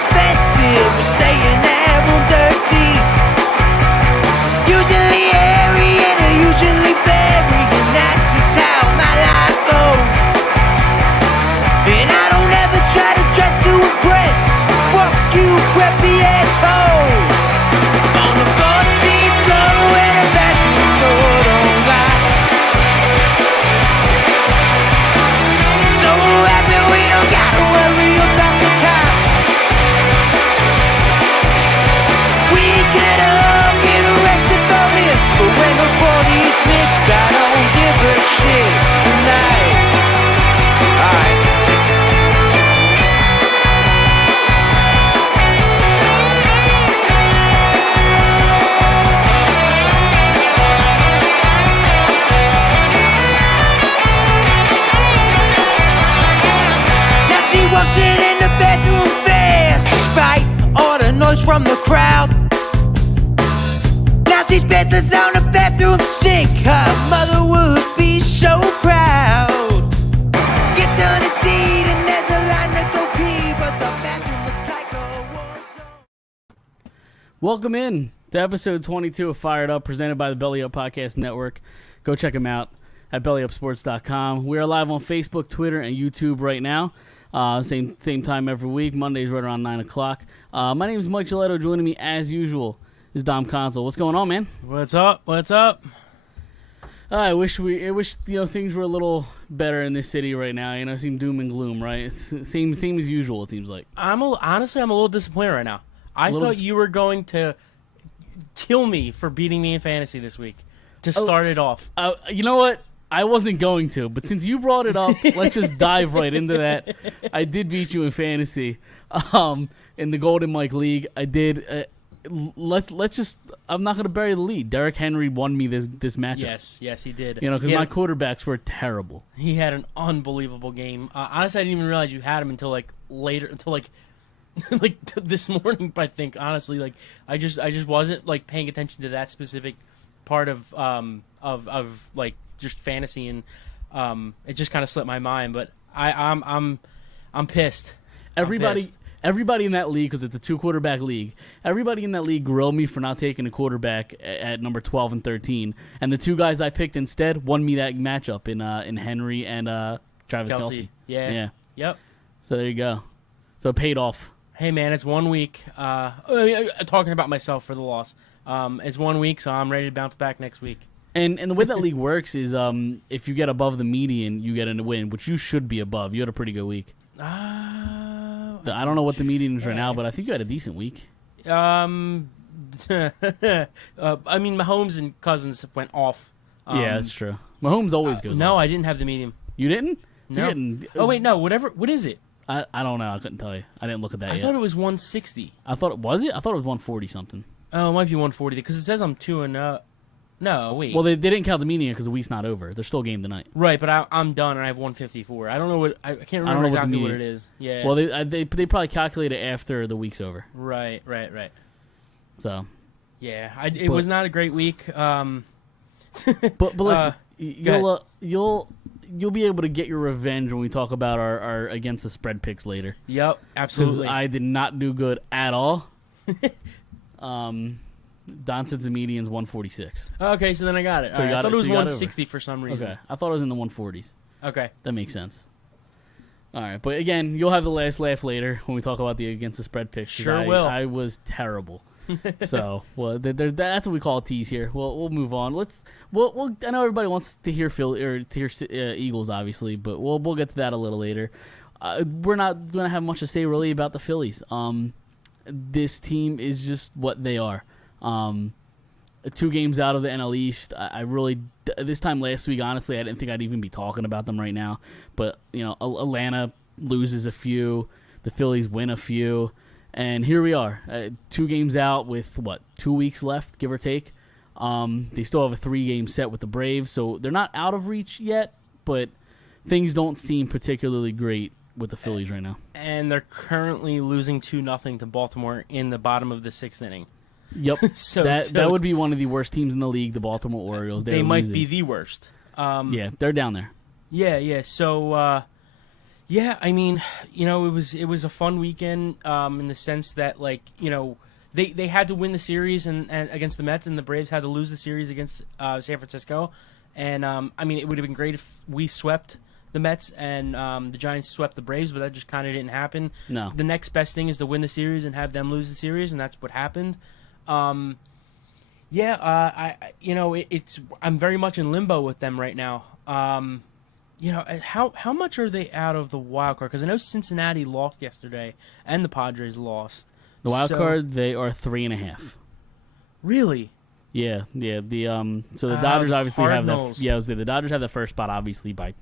expensive. We're staying at room 13. Usually airy and usually very, and that's just how my life goes. And I don't ever try to dress to impress. Fuck you, preppy asshole. On the 14th floor with a bathroom door don't lock. So happy we don't gotta worry about the cops. We could all get arrested for this, but when the party's mixed, I don't give a shit tonight. Alright. Now she walks in the bedroom fast, despite all the noise from the crowd. Now she's bedless on the bathroom sink. Her mother would be so proud. Gets on a deed and there's a line to go pee, but the bathroom looks like a war zone. Welcome in to episode 22 of Phired Up, presented by the Belly Up Podcast Network. Go check them out at bellyupsports.com. We are live on Facebook, Twitter, and YouTube right now. Same time every week. Mondays right around 9 o'clock. My name is Mike Gilletto. Joining me, as usual, is Dom Consul. What's going on, man? What's up? What's up? I wish things were a little better in this city right now. You know, it seems doom and gloom, right? It's same as usual. It seems like. Honestly, I'm a little disappointed right now. I thought you were going to kill me for beating me in fantasy this week to start it off. You know what? I wasn't going to, but since you brought it up, let's just dive right into that. I did beat you in fantasy, in the Golden Mike League. I did. Let's just. I'm not going to bury the lead. Derrick Henry won me this matchup. Yes, he did. You know, because my quarterbacks were terrible. He had an unbelievable game. Honestly, I didn't even realize you had him until later, this morning. I think honestly, I just wasn't paying attention to that specific part of just fantasy, and it just kind of slipped my mind. But I'm pissed. Everybody in that league, because it's a 2-quarterback league, everybody in that league grilled me for not taking a quarterback at number 12 and 13. And the two guys I picked instead won me that matchup in Henry and Travis Kelce. Yeah. Yep. So there you go. So it paid off. Hey, man, it's 1 week. Talking about myself for the loss. It's 1 week, so I'm ready to bounce back next week. And the way that league works is if you get above the median, you get a win, which you should be above. You had a pretty good week. I don't know what the median is right now, but I think you had a decent week. I mean, Mahomes and Cousins went off. Yeah, that's true. Mahomes always goes off. No, I didn't have the median. You didn't? So no. Oh, wait, no. What is it? I don't know. I couldn't tell you. I didn't look at that yet. I thought it was 160. I thought it was 140-something. Oh, it might be 140 because it says I'm 2-0. No, wait. Well, they didn't count the median because the week's not over. They're still game tonight. Right, but I'm done and I have 154. I don't know what I can't remember exactly what it is. Yeah. Well, they probably calculate it after the week's over. Right. So. Yeah, it was not a great week. But listen, you'll be able to get your revenge when we talk about our against the spread picks later. Yep, absolutely. Because I did not do good at all. Don said the median's 146. Okay, so then I got it. So I thought it was 160 for some reason. Okay, I thought it was in the 140s. Okay. That makes sense. All right, but again, you'll have the last laugh later when we talk about the against the spread picks. Sure will. I was terrible. So, that's what we call a tease here. We'll move on. I know everybody wants to hear Eagles, obviously, but we'll get to that a little later. We're not going to have much to say really about the Phillies. This team is just what they are. 2 games out of the NL East. I really, this time last week, honestly, I didn't think I'd even be talking about them right now. But, you know, Atlanta loses a few. The Phillies win a few. And here we are, 2 games out with, 2 weeks left, give or take. They still have a 3-game set with the Braves, so they're not out of reach yet, but things don't seem particularly great with the Phillies right now. And they're currently losing 2-0 to Baltimore in the bottom of the 6th inning. Yep. So that would be one of the worst teams in the league, the Baltimore Orioles. They might be the worst. Yeah, they're down there. Yeah. So, Yeah, I mean, it was a fun weekend in the sense that, like, they had to win the series and against the Mets, and the Braves had to lose the series against San Francisco. And I mean, it would have been great if we swept the Mets and the Giants swept the Braves, but that just kind of didn't happen. No. The next best thing is to win the series and have them lose the series, and that's what happened. It's I'm very much in limbo with them right now. How much are they out of the wild card? Because I know Cincinnati lost yesterday, and the Padres lost. The wild card, they are 3.5. Really? Yeah. So the Dodgers obviously Cardinals. have that. Yeah, I was the Dodgers have the first spot obviously by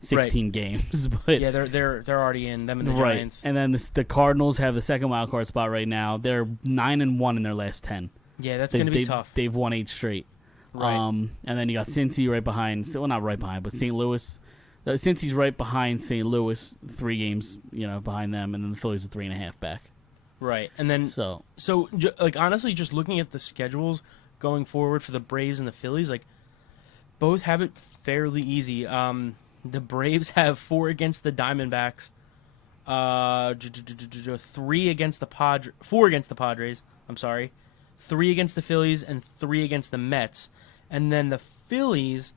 16 games, but yeah, they're already in, them and the right. Giants. And then the Cardinals have the second wild card spot right now. They're 9-1 in their last 10. Yeah, that's going to be tough. They've won 8 straight. Right. And then you got Cincy right behind. Well, not right behind, but St. Louis. Cincy's right behind St. Louis, 3 games, behind them, and then the Phillies are 3.5 back. Right, and then so like honestly, just looking at the schedules going forward for the Braves and the Phillies, like both have it fairly easy. The Braves have 4 against the Diamondbacks, 3 against the 4 against the Padres. I'm sorry, 3 against the Phillies and 3 against the Mets, and then the Phillies.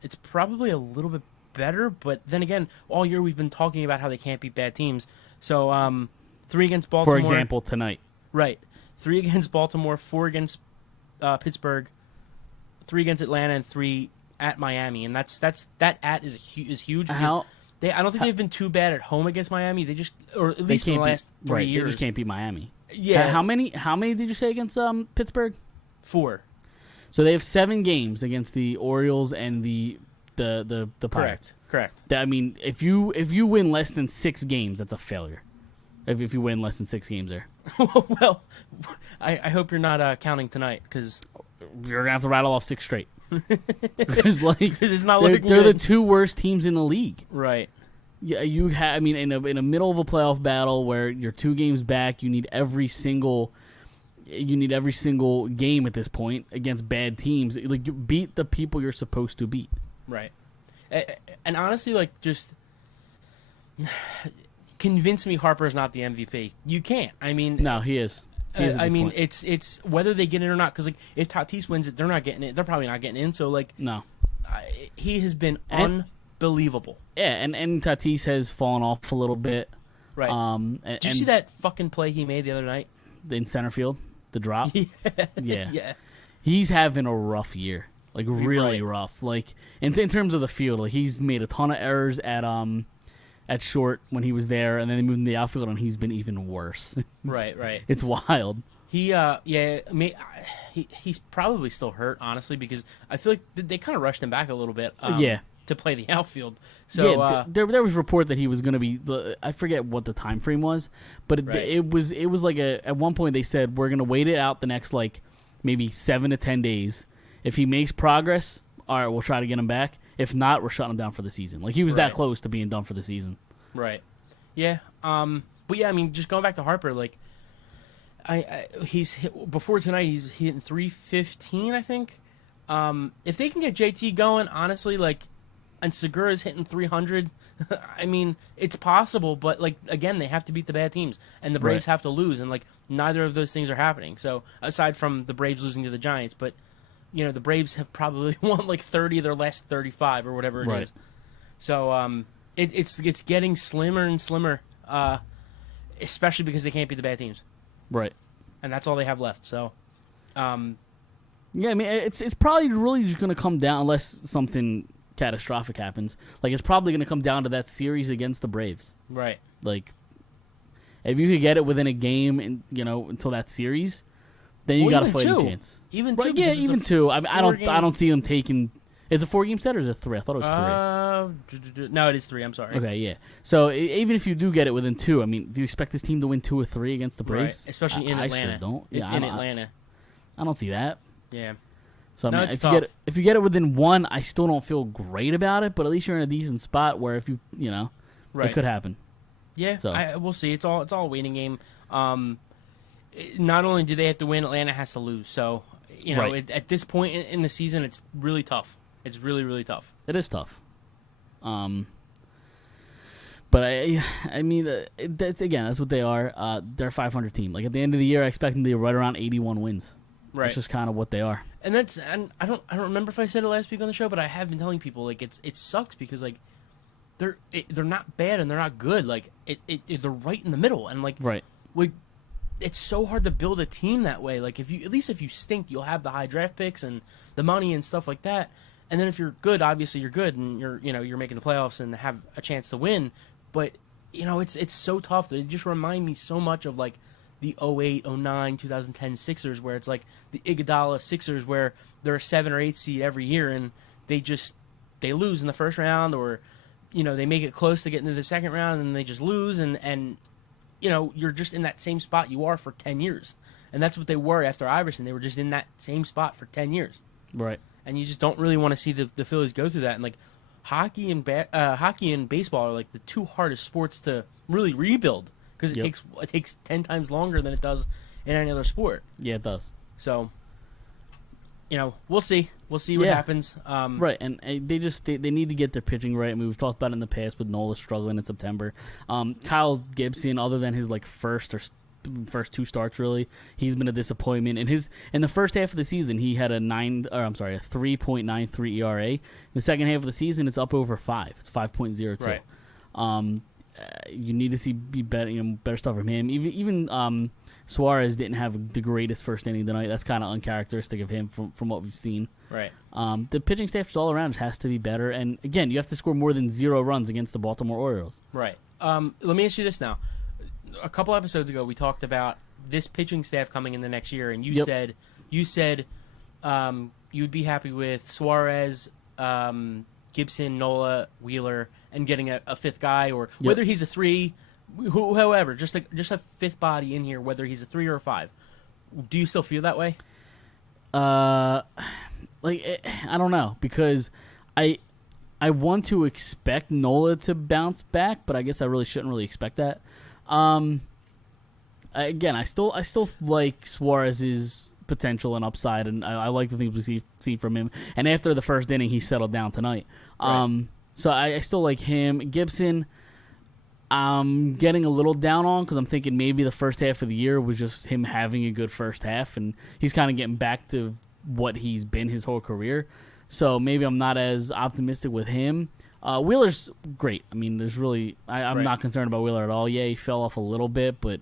It's probably a little bit better, but then again, all year we've been talking about how they can't beat bad teams. So 3 against Baltimore. For example, tonight. Right. 3 against Baltimore, 4 against Pittsburgh, 3 against Atlanta, and 3 at Miami. And that is huge. How? I don't think they've been too bad at home against Miami. They just, or at least in the last 3 years. They just can't beat Miami. Yeah. How many did you say against Pittsburgh? 4. So they have 7 games against the Orioles and the Pirates. Correct. I mean, if you win less than 6 games, that's a failure. If you win less than 6 games there. Well, I hope you're not counting tonight, because you're gonna have to rattle off 6 straight. Because it's not looking they're good. the 2 worst teams in the league. Right. Yeah, you have. I mean, in the middle of a playoff battle where you're 2 games back, you need every single game at this point against bad teams. Like, you beat the people you're supposed to beat. Right. And honestly, like, just convince me Harper's not the MVP. You can't. I mean, no, he is. I mean, it's whether they get it or not. Because, like, if Tatis wins it, they're not getting it. They're probably not getting in. So, like, no, he has been unbelievable. Yeah, and Tatis has fallen off a little bit. Right. Did you see that fucking play he made the other night in center field? The drop. Yeah. Yeah. He's having a rough year. Like, really rough. Like, in terms of the field, like, he's made a ton of errors at short when he was there, and then they moved him to the outfield, and he's been even worse. Right. It's wild. He's probably still hurt, honestly, because I feel like they kind of rushed him back a little bit. To play the outfield. So yeah, there was a report that he was going to be. I forget what the time frame was, but it was like at one point they said we're going to wait it out the next like maybe 7 to 10 days. If he makes progress, all right, we'll try to get him back. If not, we're shutting him down for the season. Like, he was that close to being done for the season. Right. Yeah. But yeah, I mean, just going back to Harper, like, before tonight he's hitting 315, I think. If they can get JT going, honestly, like. And Segura's hitting 300. I mean, it's possible, but, like, again, they have to beat the bad teams, and the Braves have to lose, and, like, neither of those things are happening. So, aside from the Braves losing to the Giants, but, the Braves have probably won, like, 30 of their last 35 or whatever it is. So, it's getting slimmer and slimmer, especially because they can't beat the bad teams. Right. And that's all they have left, so... yeah, I mean, it's probably really just going to come down, unless something catastrophic happens. Like, it's probably going to come down to that series against the Braves. Right. Like, if you could get it within a game, and until that series, then you got a fighting chance. Even 2. Yeah, even 2. I mean, I don't see them taking. Is it 4-game set or is it 3? I thought it was 3. No, it is 3. I'm sorry. Okay, yeah. So even if you do get it within 2, I mean, do you expect this team to win 2 or 3 against the Braves? Right. Especially in Atlanta. I sure don't. It's in Atlanta. I don't see that. Yeah. So I mean, if you get it within 1, I still don't feel great about it. But at least you're in a decent spot where if it could happen. Yeah, so we'll see. It's all a waiting game. Not only do they have to win, Atlanta has to lose. So at this point in the season, it's really tough. It's really, really tough. It is tough. But I mean, that's what they are. They're a 500 team. Like at the end of the year, I expect them to be right around 81 wins. Right. That's just kind of what they are. And I don't remember if I said it last week on the show, but I have been telling people like it sucks because like they're not bad and they're not good. Like they're right in the middle, and like it's so hard to build a team that way. Like if you stink, you'll have the high draft picks and the money and stuff like that. And then if you're good, obviously you're good and you're making the playoffs and have a chance to win. But it's so tough. They just remind me so much of like the 08, 09, 2010 Sixers, where it's like the Iguodala Sixers, where they're a 7 or 8 seed every year, and they lose in the first round, or they make it close to getting to the second round, and they just lose, and you're just in that same spot you are for 10 years, and that's what they were after Iverson. They were just in that same spot for 10 years, right? And you just don't really want to see the Phillies go through that. And like hockey and baseball are like the two hardest sports to really rebuild. Because it takes 10 times longer than it does in any other sport. Yeah, it does. So, we'll see. We'll see what happens. Right, and they need to get their pitching right. I mean, we've talked about it in the past with Nola struggling in September. Kyle Gibson, other than his first 2 starts, really, he's been a disappointment. In the first half of the season, he had a 3.93 ERA. In the second half of the season, it's up over 5. It's 5.02. Right. You need to see better stuff from him. Even Suarez didn't have the greatest first inning tonight. That's kind of uncharacteristic of him from what we've seen. Right. The pitching staff all around has to be better. And again, you have to score more than 0 runs against the Baltimore Orioles. Right. Let me ask you this now. A couple episodes ago, we talked about this pitching staff coming in the next year, and you said you'd be happy with Suarez, Gibson, Nola, Wheeler, and getting a 5th guy, or whether he's a 3, however, just a 5th body in here, whether he's a 3 or a 5. Do you still feel that way? I don't know, because I want to expect Nola to bounce back, but I guess I really shouldn't really expect that. Again, I still like Suarez's potential and upside, and I like the things we see from him. And after the first inning, he settled down tonight. Right. So I still like him. Gibson, I'm getting a little down on because I'm thinking maybe the first half of the year was just him having a good first half, and he's kind of getting back to what he's been his whole career. So maybe I'm not as optimistic with him. Wheeler's great. I mean, I'm not concerned about Wheeler at all. Yeah, he fell off a little bit, but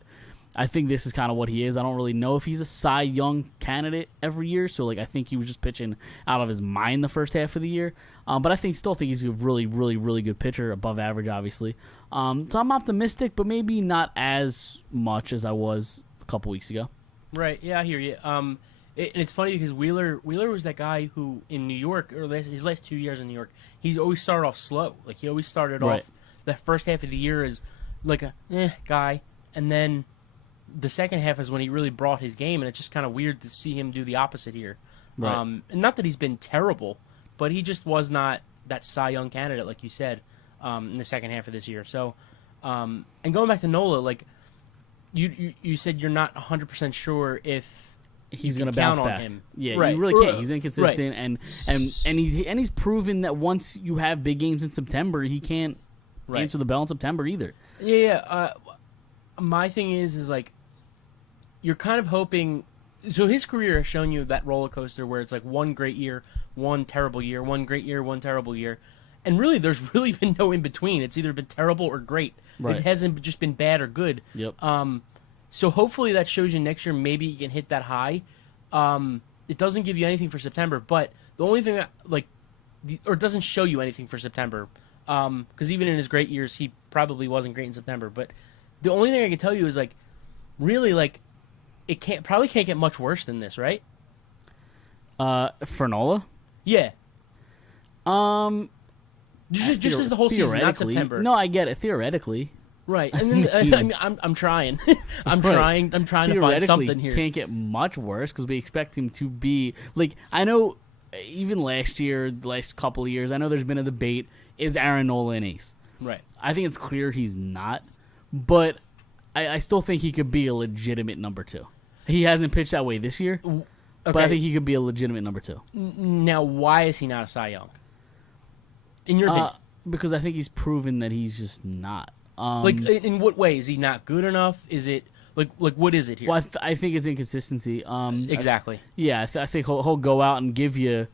I think this is kind of what he is. I don't really know if he's a Cy Young candidate every year, so I think he was just pitching out of his mind the first half of the year. But I still think he's a really, really, really good pitcher, above average, obviously. So I'm optimistic, but maybe not as much as I was a couple weeks ago. Right. Yeah, I hear you. And it's funny because Wheeler was that guy who in New York, or his last 2 years in New York, he's always started off slow. Like he always started off the first half of the year as like a guy, and then the second half is when he really brought his game, and it's just kind of weird to see him do the opposite here. Right. And not that he's been terrible, but he just was not that Cy Young candidate, like you said, in the second half of this year. So, and going back to Nola, like you said, you're not 100% sure if he's going to bounce back. Him. Yeah, right. you really can't. He's inconsistent, and he's proven that once you have big games in September, he can't answer the bell in September either. Yeah. My thing is like, you're kind of hoping. So his career has shown you that roller coaster where it's like one great year, one terrible year, one great year, one terrible year, and really there's really been no in between. It's either been terrible or great. Right. It hasn't just been bad or good. Yep. So hopefully that shows you next year maybe you can hit that high. It doesn't give you anything for September, but the only thing or it doesn't show you anything for September, because even in his great years he probably wasn't great in September. But the only thing I can tell you is like, really like. It probably can't get much worse than this, right? For Nola? Yeah. Just as the whole season, not September. No, I get it. Theoretically, right? And then I'm trying. I'm trying to find something here. Can't get much worse because we expect him to be like. I know, even last year, the last couple of years, I know there's been a debate: is Aaron Nola an ace? Right. I think it's clear he's not, but I still think he could be a legitimate number 2. He hasn't pitched that way this year, but I think he could be a legitimate number 2. Now, why is he not a Cy Young? In your opinion? Because I think he's proven that he's just not. Like, in what way? Is he not good enough? Is it like what is it here? Well, I think it's inconsistency. Exactly. I think he'll go out and give you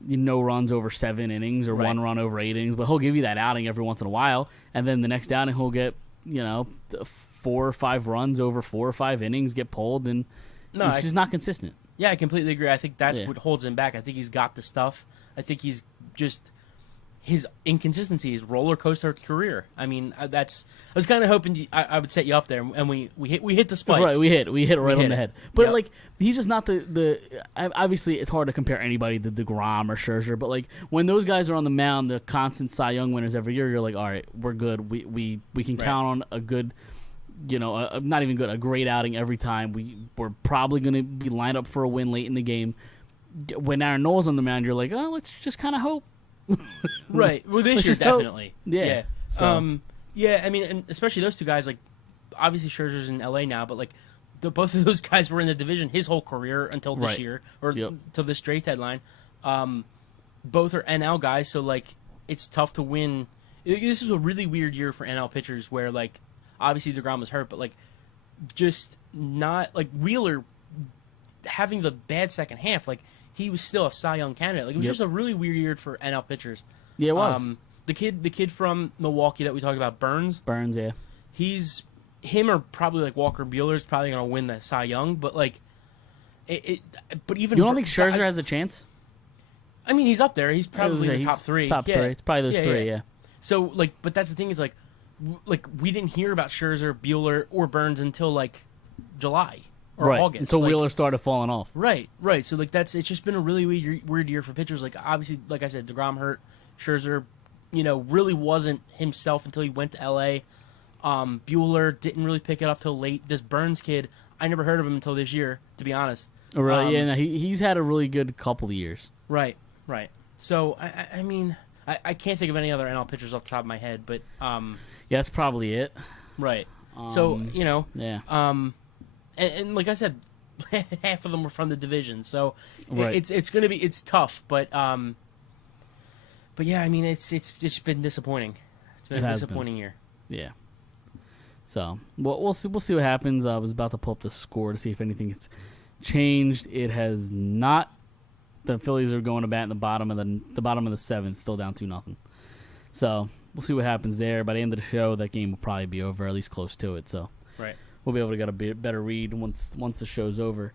no runs over 7 innings or Right. 1 run over 8 innings, but he'll give you that outing every once in a while, and then the next outing he'll get 4 or 5 runs over 4 or 5 innings, get pulled, and it's just not consistent. Yeah, I completely agree. I think that's Yeah. what holds him back. I think he's got the stuff. I think he's just his inconsistency, his roller coaster career. I mean, I was kind of hoping I would set you up there, and we hit the spike. Right, we hit right on the head. But Yep. like, he's just not obviously it's hard to compare anybody to DeGrom or Scherzer, but like when those guys are on the mound, the constant Cy Young winners every year, you're like, all right, we're good. We can count on a good, not even good, a great outing every time. We're probably going to be lined up for a win late in the game. When Aaron Nole's on the mound, you're like, oh, let's just kind of hope. Right. Well, this Let's year just hope. definitely. Yeah. So. Yeah. I mean, and especially those two guys. Like, obviously Scherzer's in LA now, but like, both of those guys were in the division his whole career until this Right. year or Yep. till this trade deadline. Both are NL guys, so like, it's tough to win. This is a really weird year for NL pitchers, where like, obviously DeGrom was hurt, but like, just not like Wheeler having the bad second half. Like, he was still a Cy Young candidate. Like, it was Yep. just a really weird year for NL pitchers. Yeah, it was. The kid from Milwaukee that we talked about, Burns. Yeah. Him or probably like Walker Buehler's probably gonna win the Cy Young, but like, but even You don't think Scherzer has a chance? I mean, he's up there. He's probably in the top 3. Top 3. It's probably those 3, yeah. So like, but that's the thing is like we didn't hear about Scherzer, Buehler, or Burns until like July or Right, August. until like, Wheeler started falling off. Right. So like it's just been a really weird year for pitchers. Like obviously, like I said, DeGrom hurt. Scherzer, really wasn't himself until he went to LA. Bueller didn't really pick it up till late. This Burns kid, I never heard of him until this year, to be honest. Oh, really? Yeah, no, he's had a really good couple of years. Right. So I mean, I can't think of any other NL pitchers off the top of my head, but Yeah, that's probably it. right. So Yeah. And like I said, half of them were from the division, so Right. it's tough, but yeah, I mean it's been disappointing. It's been It a has disappointing year. Yeah. So we'll see what happens. I was about to pull up the score to see if anything's changed. It has not. The Phillies are going to bat in the bottom of the 7th, still down 2-0. So we'll see what happens there. By the end of the show, that game will probably be over, at least close to it. So Right. we'll be able to get a better read once the show's over.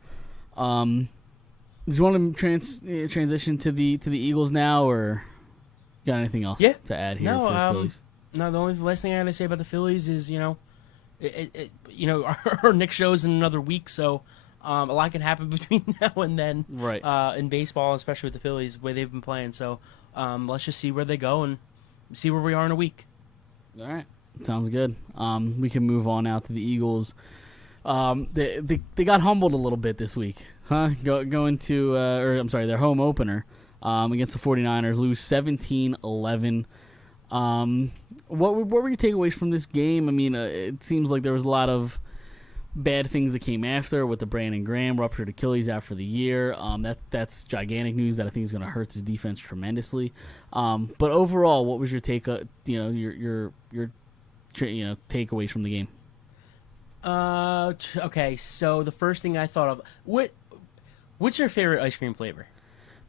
Do you want to transition to the Eagles now, or got anything else to add here for the Phillies? No, the only last thing I got to say about the Phillies is our next show is in another week, so a lot can happen between now and then. Right. In baseball, especially with the Phillies, the way they've been playing. So let's just see where they go and see where we are in a week. All right. Sounds good. We can move on now to the Eagles. They got humbled a little bit this week, huh? Going to their home opener against the 49ers, lose 17-11. What were your takeaways from this game? I mean, it seems like there was a lot of bad things that came after with the Brandon Graham ruptured Achilles after the year. That's gigantic news that I think is going to hurt his defense tremendously. But overall, what was your take? Your takeaways from the game? Okay, so the first thing I thought of, what's your favorite ice cream flavor?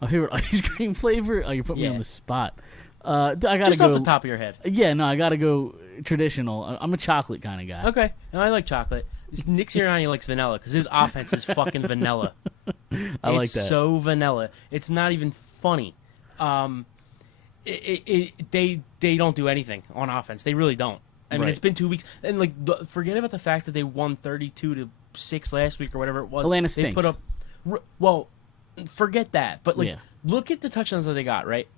My favorite ice cream flavor? Oh, you put me on the spot. I gotta Just go off the top of your head. Yeah, no, I gotta go traditional. I'm a chocolate kind of guy. Okay, no, I like chocolate. Nick Sirianni likes vanilla because his offense is fucking vanilla. I like that. It's so vanilla. It's not even funny. They don't do anything on offense. They really don't. I mean, Right. it's been 2 weeks, and like, forget about the fact that they won 32-6 last week or whatever it was. Atlanta They stinks. put up. Well, forget that. But like, Yeah. look at the touchdowns that they got. Right,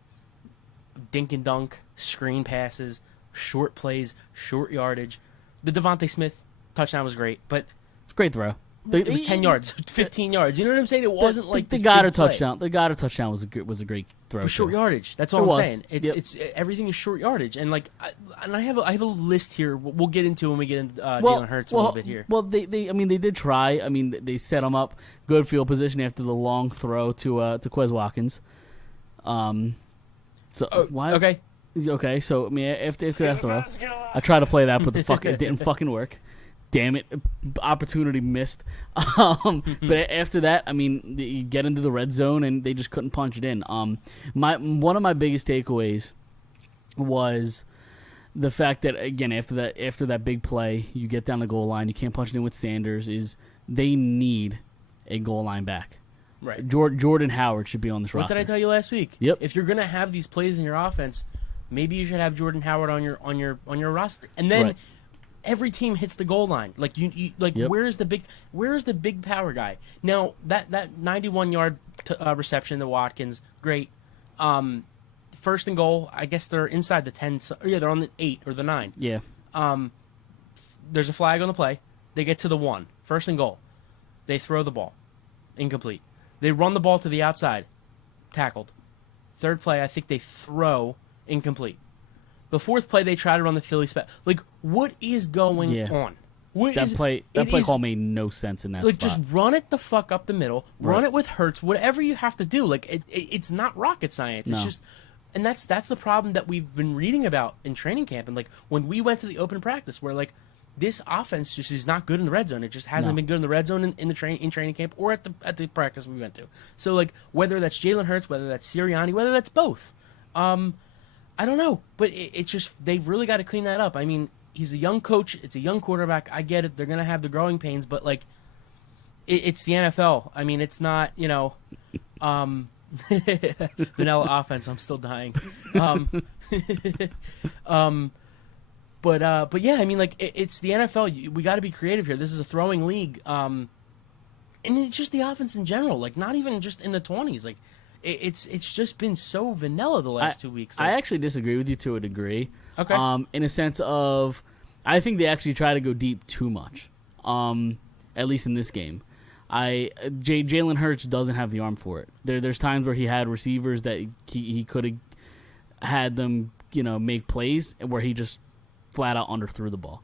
dink and dunk, screen passes, short plays, short yardage. The Devontae Smith touchdown was great, but It's a great throw. it was 10 yards, 15 yards. You know what I'm saying? It wasn't like the this Goddard big play. touchdown. The Goddard touchdown was a great throw. It was short too. yardage. That's It all I'm was. saying. Yep. It's everything is short yardage, and like, I have a list here. We'll get into when we get into Well, Jalen Hurts a little bit here. Well, they did try. I mean, they set him up good field position after the long throw to Quez Watkins. Why? Okay, Okay, so I mean, after that throw, I tried to play that, but it didn't fucking work. Damn it, opportunity missed. But after that, I mean, you get into the red zone and they just couldn't punch it in. One of my biggest takeaways was the fact that, again, after that big play, you get down the goal line, you can't punch it in with Sanders. Is they need a goal line back. Right. Jordan Howard should be on this What roster. did I tell you last week? Yep. If you're gonna have these plays in your offense, maybe you should have Jordan Howard on your roster, and then. Right. Every team hits the goal line. Like Yep. where is the big power guy? Now that 91-yard reception to Watkins, great. First and goal. I guess they're inside the 10. Yeah, they're on the 8 or the 9. Yeah. There's a flag on the play. They get to the 1. First and goal. They throw the ball, incomplete. They run the ball to the outside, tackled. Third play, I think they throw, incomplete. The fourth play, they try to run the Philly spec. Like, what is going on? That play call made no sense in that spot. Just run it the fuck up the middle. Right. Run it with Hurts. Whatever you have to do. Like, it's not rocket science. No. It's just, and that's the problem that we've been reading about in training camp. And like when we went to the open practice, where like this offense just is not good in the red zone. It just hasn't been good in the red zone in training camp or at the practice we went to. So like whether that's Jalen Hurts, whether that's Sirianni, whether that's both. I don't know, but it's just they've really got to clean that up. I mean, he's a young coach. It's a young quarterback. I get it. They're going to have the growing pains, but, like, it's the NFL. I mean, it's not, vanilla offense. I'm still dying. But yeah, I mean, like, it's the NFL. We got to be creative here. This is a throwing league. And it's just the offense in general, like, not even just in the 20s. Like, it's just been so vanilla the last 2 weeks. Like, I actually disagree with you to a degree. Okay. In a sense of, I think they actually try to go deep too much. At least in this game, Jalen Hurts doesn't have the arm for it. There's times where he had receivers that he could have had them, make plays where he just flat out underthrew the ball.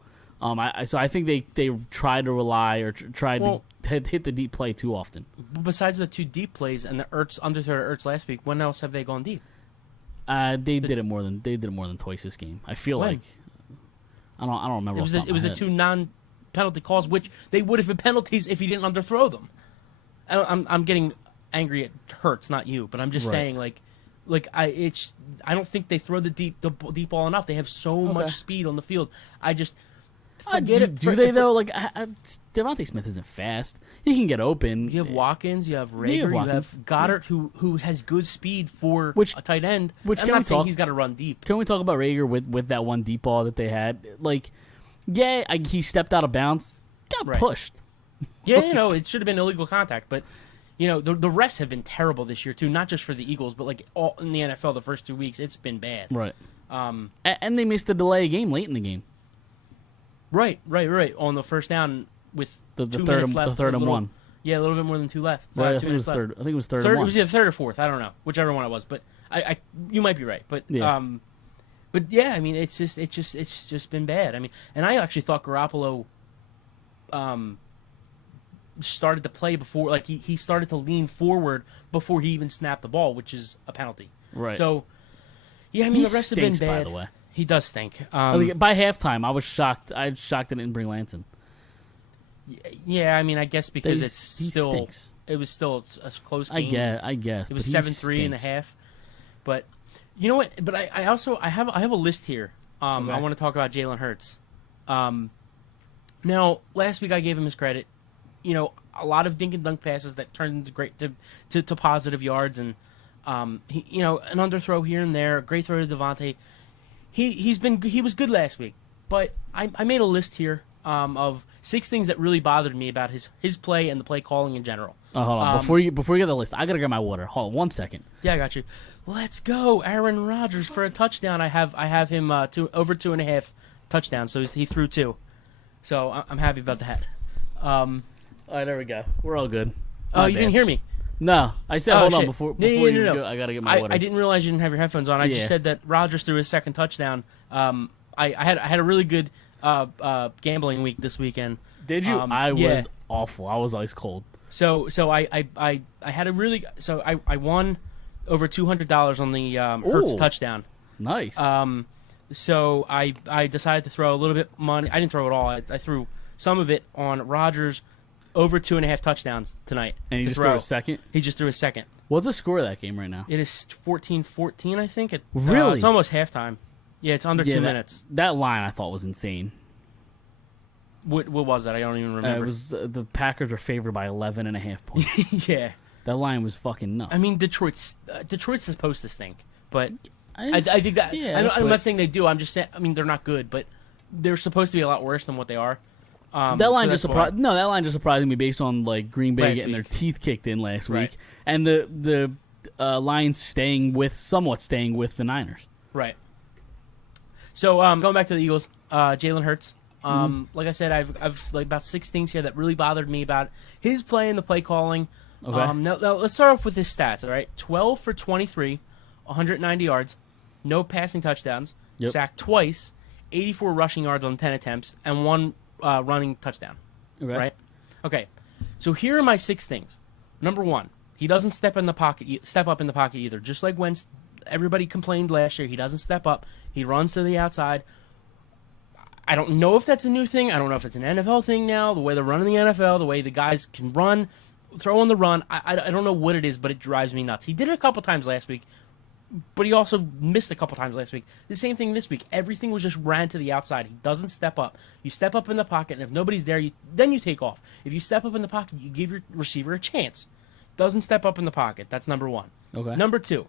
So I think they try to rely or tried to hit the deep play too often. Besides the 2 deep plays and the underthrow to Ertz last week, when else have they gone deep? They did it more than twice this game. I feel like I don't remember. It was the 2 non-penalty calls, which they would have been penalties if he didn't underthrow them. I'm getting angry at Hurts, not you, but I'm just saying I don't think they throw the deep ball enough. They have so much speed on the field. I just forget it. Do they though? Like Devontae Smith isn't fast. He can get open. You have Watkins. You have Rager. You have Goddard, who has good speed for a tight end. Which I'm not saying he's got to run deep. Can we talk about Rager with that one deep ball that they had? Like, he stepped out of bounds, got pushed. Yeah, it should have been illegal contact, but. The refs have been terrible this year too, not just for the Eagles, but like all in the NFL the first 2 weeks, it's been bad. Right. And they missed a delay game late in the game. Right. On the first down with the 2 third minutes and, left. the third and 1. Yeah, a little bit more than 2 left. Right, I 2 think it was minutes third. left. I think it was third and 1. It was either third or fourth. I don't know, whichever one it was. But I you might be right. But yeah. I mean, it's just been bad. I mean, and I actually thought Garoppolo started to play before, like he started to lean forward before he even snapped the ball, which is a penalty. Right. So, yeah, I mean, the rest have been bad. By the way, he does stink. By halftime, I was shocked. I was shocked it didn't bring Lanson. Yeah, I mean, I guess because He stinks. It was still a close game. I guess. It was 7-3 in the half. But you know what? But I also have a list here. I want to talk about Jalen Hurts. Now, last week I gave him his credit. A lot of dink and dunk passes that turned into great to positive yards, and an underthrow here and there, a great throw to Devontae. He was good last week, but I made a list here of 6 things that really bothered me about his play and the play calling in general. Oh, hold on, before you get the list, I gotta get my water. Hold on 1 second. Yeah, I got you. Let's go, Aaron Rodgers for a touchdown. I have him over 2.5 touchdowns, so he threw 2. So I'm happy about that. All right, there we go. We're all good. Oh, you didn't hear me? No, I said hold on shit. before No. you go. I gotta get my water. I didn't realize you didn't have your headphones on. I just said that Rodgers threw his second touchdown. I had a really good gambling week this weekend. Did you? I was awful. I was ice cold. So I had a really I won over $200 on the Hurts touchdown. Nice. So I decided to throw a little bit money. I didn't throw it all. I threw some of it on Rodgers over 2.5 touchdowns tonight. And he just threw a second? He just threw a second. What's the score of that game right now? It is 14-14, I think. Really? It's almost halftime. Yeah, it's under 2 minutes. That line I thought was insane. What was that? I don't even remember. It was the Packers were favored by 11.5 points. Yeah. That line was fucking nuts. I mean, Detroit's supposed to stink, but I think that I'm not saying they do. I'm just saying. I mean, they're not good, but they're supposed to be a lot worse than what they are. That line just surprised. No, that line just surprised me based on like Green Bay getting their teeth kicked in last week, and the Lions somewhat staying with the Niners. Right. So going back to the Eagles, Jalen Hurts. Like I said, I've like about 6 things here that really bothered me about his play and the play calling. Okay. Now let's start off with his stats. All right, 12 for 23, 190 yards, no passing touchdowns, sacked twice, 84 rushing yards on 10 attempts, and 1 running touchdown. Okay. Right. Okay. So here are my 6 things. Number 1, he doesn't step up in the pocket either. Just like when everybody complained last year, he doesn't step up. He runs to the outside. I don't know if that's a new thing. I don't know if it's an NFL thing now. The way they're running the NFL, the way the guys can run, throw on the run. I don't know what it is, but it drives me nuts. He did it a couple times last week, but he also missed a couple times last week. The same thing this week. Everything was just ran to the outside. He doesn't step up. You step up in the pocket, and if nobody's there, then you take off. If you step up in the pocket, you give your receiver a chance. Doesn't step up in the pocket. That's number 1. Okay. Number 2,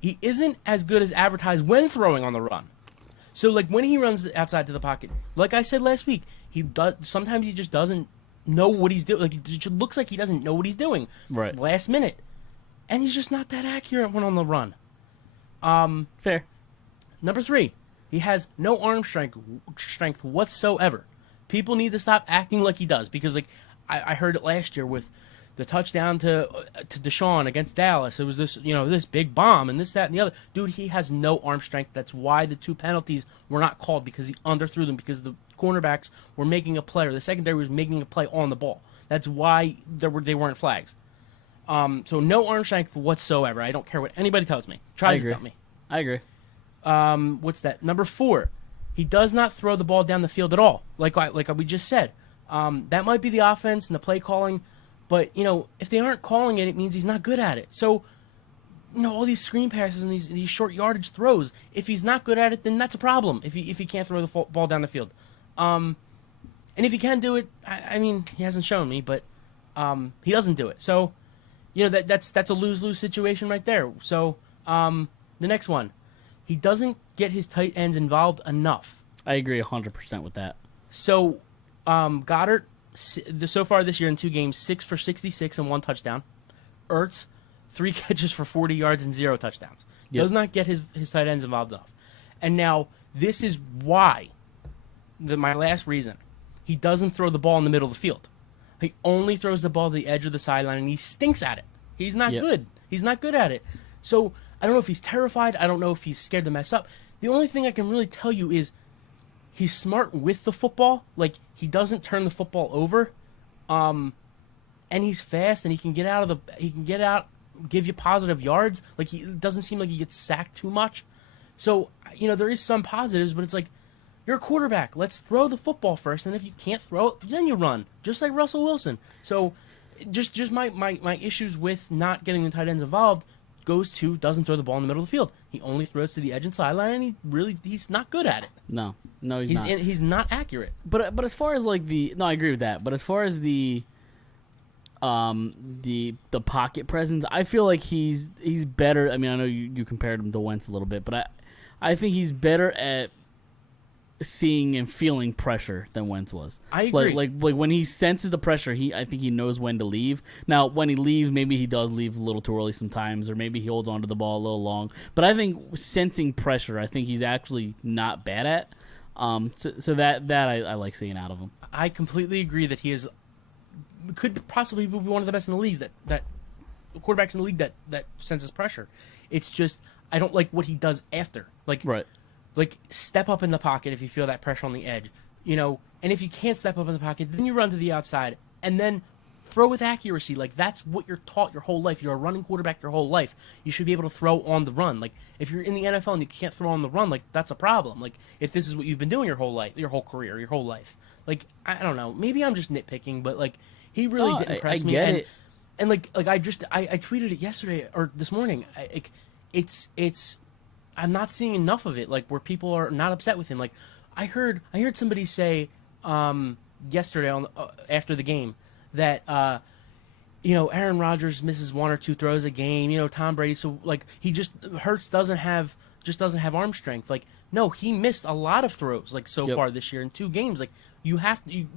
he isn't as good as advertised when throwing on the run. So, like, when he runs outside to the pocket, like I said last week, sometimes he just doesn't know what he's doing. Like, it just looks like he doesn't know what he's doing. Right. Last minute. And he's just not that accurate when on the run. Fair. Number 3, he has no arm strength whatsoever. People need to stop acting like he does, because, like, I heard it last year with the touchdown to Deshaun against Dallas. It was this big bomb and this, that, and the other. Dude, he has no arm strength. That's why the 2 penalties were not called, because he underthrew them, because the cornerbacks were making a play, or the secondary was making a play on the ball. That's why they weren't flags. So no arm strength whatsoever. I don't care what anybody tells me. Tries to tell me. I agree. What's that? Number 4, he does not throw the ball down the field at all. Like we just said. That might be the offense and the play calling. But, if they aren't calling it, it means he's not good at it. So, all these screen passes and these short yardage throws, if he's not good at it, then that's a problem, if he can't throw the ball down the field. And if he can do it, I mean, he hasn't shown me, but he doesn't do it. So, that's a lose-lose situation right there. So, the next one, he doesn't get his tight ends involved enough. I agree 100% with that. So, Goddard, so far this year in 2 games, 6 for 66 and 1 touchdown. Ertz, 3 catches for 40 yards and 0 touchdowns. Yep. Does not get his tight ends involved enough. And now, this is why, my last reason, he doesn't throw the ball in the middle of the field. He only throws the ball to the edge of the sideline, and he stinks at it. He's not good. He's not good at it. So, I don't know if he's terrified. I don't know if he's scared to mess up. The only thing I can really tell you is, he's smart with the football. Like, he doesn't turn the football over. And he's fast, and he can get out, give you positive yards. Like, it doesn't seem like he gets sacked too much. So, there is some positives, but it's like, you're a quarterback. Let's throw the football first, and if you can't throw it, then you run. Just like Russell Wilson. So, just my issues with not getting the tight ends involved goes to doesn't throw the ball in the middle of the field. He only throws to the edge and sideline, and he's not good at it. No, he's not. He's not accurate. But as far as like I agree with that. But as far as the pocket presence, I feel like he's better. I mean, I know you compared him to Wentz a little bit, but I think he's better at seeing and feeling pressure than Wentz was. I agree. Like when he senses the pressure, I think he knows when to leave. Now, when he leaves, maybe he does leave a little too early sometimes, or maybe he holds onto the ball a little long. But I think sensing pressure, I think he's actually not bad at. So that I like seeing out of him. I completely agree that he could possibly be one of the best in the leagues that quarterbacks in the league that senses pressure. It's just I don't like what he does after. Right. Like, step up in the pocket if you feel that pressure on the edge, and if you can't step up in the pocket, then you run to the outside, and then throw with accuracy. Like, that's what you're taught your whole life. You're a running quarterback your whole life. You should be able to throw on the run. Like, if you're in the NFL and you can't throw on the run, like, that's a problem. Like, if this is what you've been doing your whole life, your whole career, your whole life. Like, I don't know. Maybe I'm just nitpicking, but, like, he really did impress me. Get it. And like I tweeted it yesterday or this morning. I'm not seeing enough of it. Like, where people are not upset with him. Like, I heard somebody say yesterday after the game that Aaron Rodgers misses 1 or 2 throws a game. Tom Brady. So like Hurts doesn't have arm strength. Like, no, he missed a lot of throws like so far this year in 2 games. Like, you have to you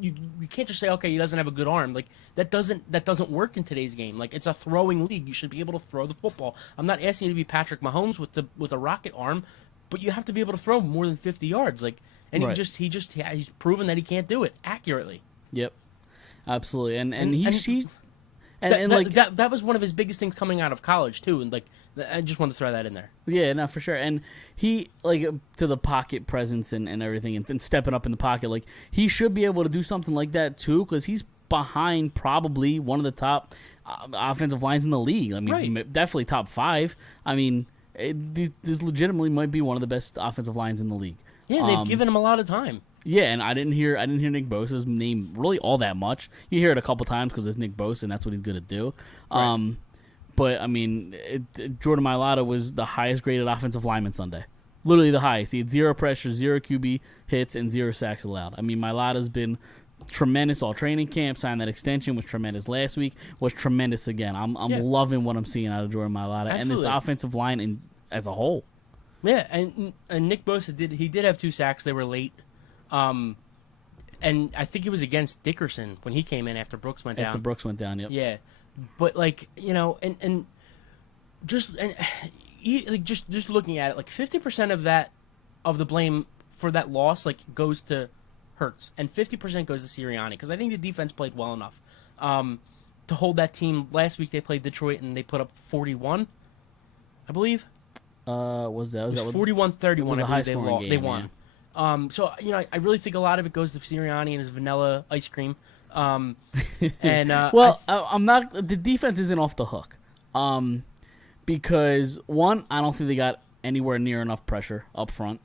can't just say, okay, he doesn't have a good arm. Like, that doesn't work in today's game. Like, it's a throwing league. You should be able to throw the football. I'm not asking you to be Patrick Mahomes with a rocket arm, but you have to be able to throw more than 50 yards. Like, and he's proven that he can't do it accurately. Yep, absolutely. And that was one of his biggest things coming out of college too. And like, I just wanted to throw that in there. Yeah, no, for sure. And he, like, to the pocket presence and everything, and stepping up in the pocket, like, he should be able to do something like that too, because he's behind probably one of the top offensive lines in the league. I mean, definitely top 5. I mean, this legitimately might be one of the best offensive lines in the league. Yeah, they've given him a lot of time. Yeah, and I didn't hear Nick Bosa's name really all that much. You hear it a couple times because it's Nick Bosa, and that's what he's going to do. Right. But, I mean, Jordan Mailata was the highest graded offensive lineman Sunday. Literally the highest. He had 0 pressure, 0 QB hits, and 0 sacks allowed. I mean, Mailata's been tremendous all training camp. Signed that extension, was tremendous last week, was tremendous again. I'm loving what I'm seeing out of Jordan Mailata and this offensive line as a whole. Yeah, and Nick Bosa did have 2 sacks. They were late. And I think it was against Dickerson when he came in after Brooks went down. After Brooks went down, yep. Yeah. But like, just looking at it, like 50% of the blame for that loss like goes to Hurts, and 50% goes to Sirianni, because I think the defense played well enough to hold that team. Last week they played Detroit and they put up 41, I believe. Was that 41-31? I believe they won. Yeah. So I really think a lot of it goes to Sirianni and his vanilla ice cream. I'm not. The defense isn't off the hook, because one, I don't think they got anywhere near enough pressure up front,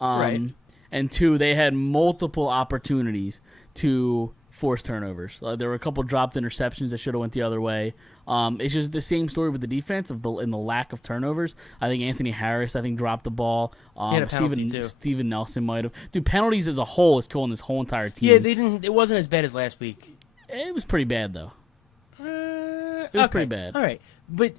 right. And 2, they had multiple opportunities to force turnovers. There were a couple dropped interceptions that should have went the other way. It's just the same story with the defense in the lack of turnovers. I think Anthony Harris dropped the ball. He had a penalty too. Steven Nelson might have. Dude, penalties as a whole is killing this whole entire team. Yeah, they didn't. It wasn't as bad as last week. It was pretty bad though. It was pretty bad. All right, but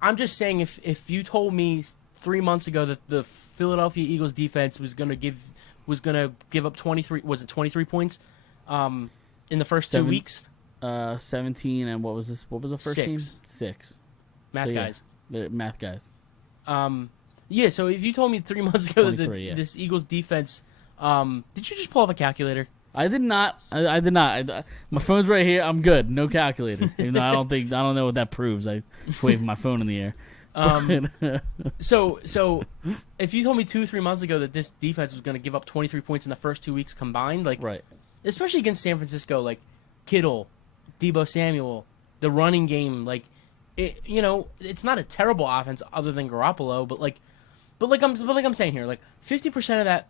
I'm just saying, if you told me 3 months ago that the Philadelphia Eagles defense was gonna give up 23, was it 23 points in the first 2 weeks? 17, and what was this? What was the first game? 6. Guys. The math guys. Yeah, so if you told me 3 months ago that this Eagles defense, did you just pull up a calculator? I did not. I did not. My phone's right here. I'm good. No calculator. Even though I don't know what that proves. I just waved my phone in the air. So if you told me 2-3 months ago that this defense was going to give up 23 points in the first 2 weeks combined, like, right, especially against San Francisco, like Kittle, Deebo Samuel, the running game, like, it's not a terrible offense other than Garoppolo, but like I'm saying here, like 50% of that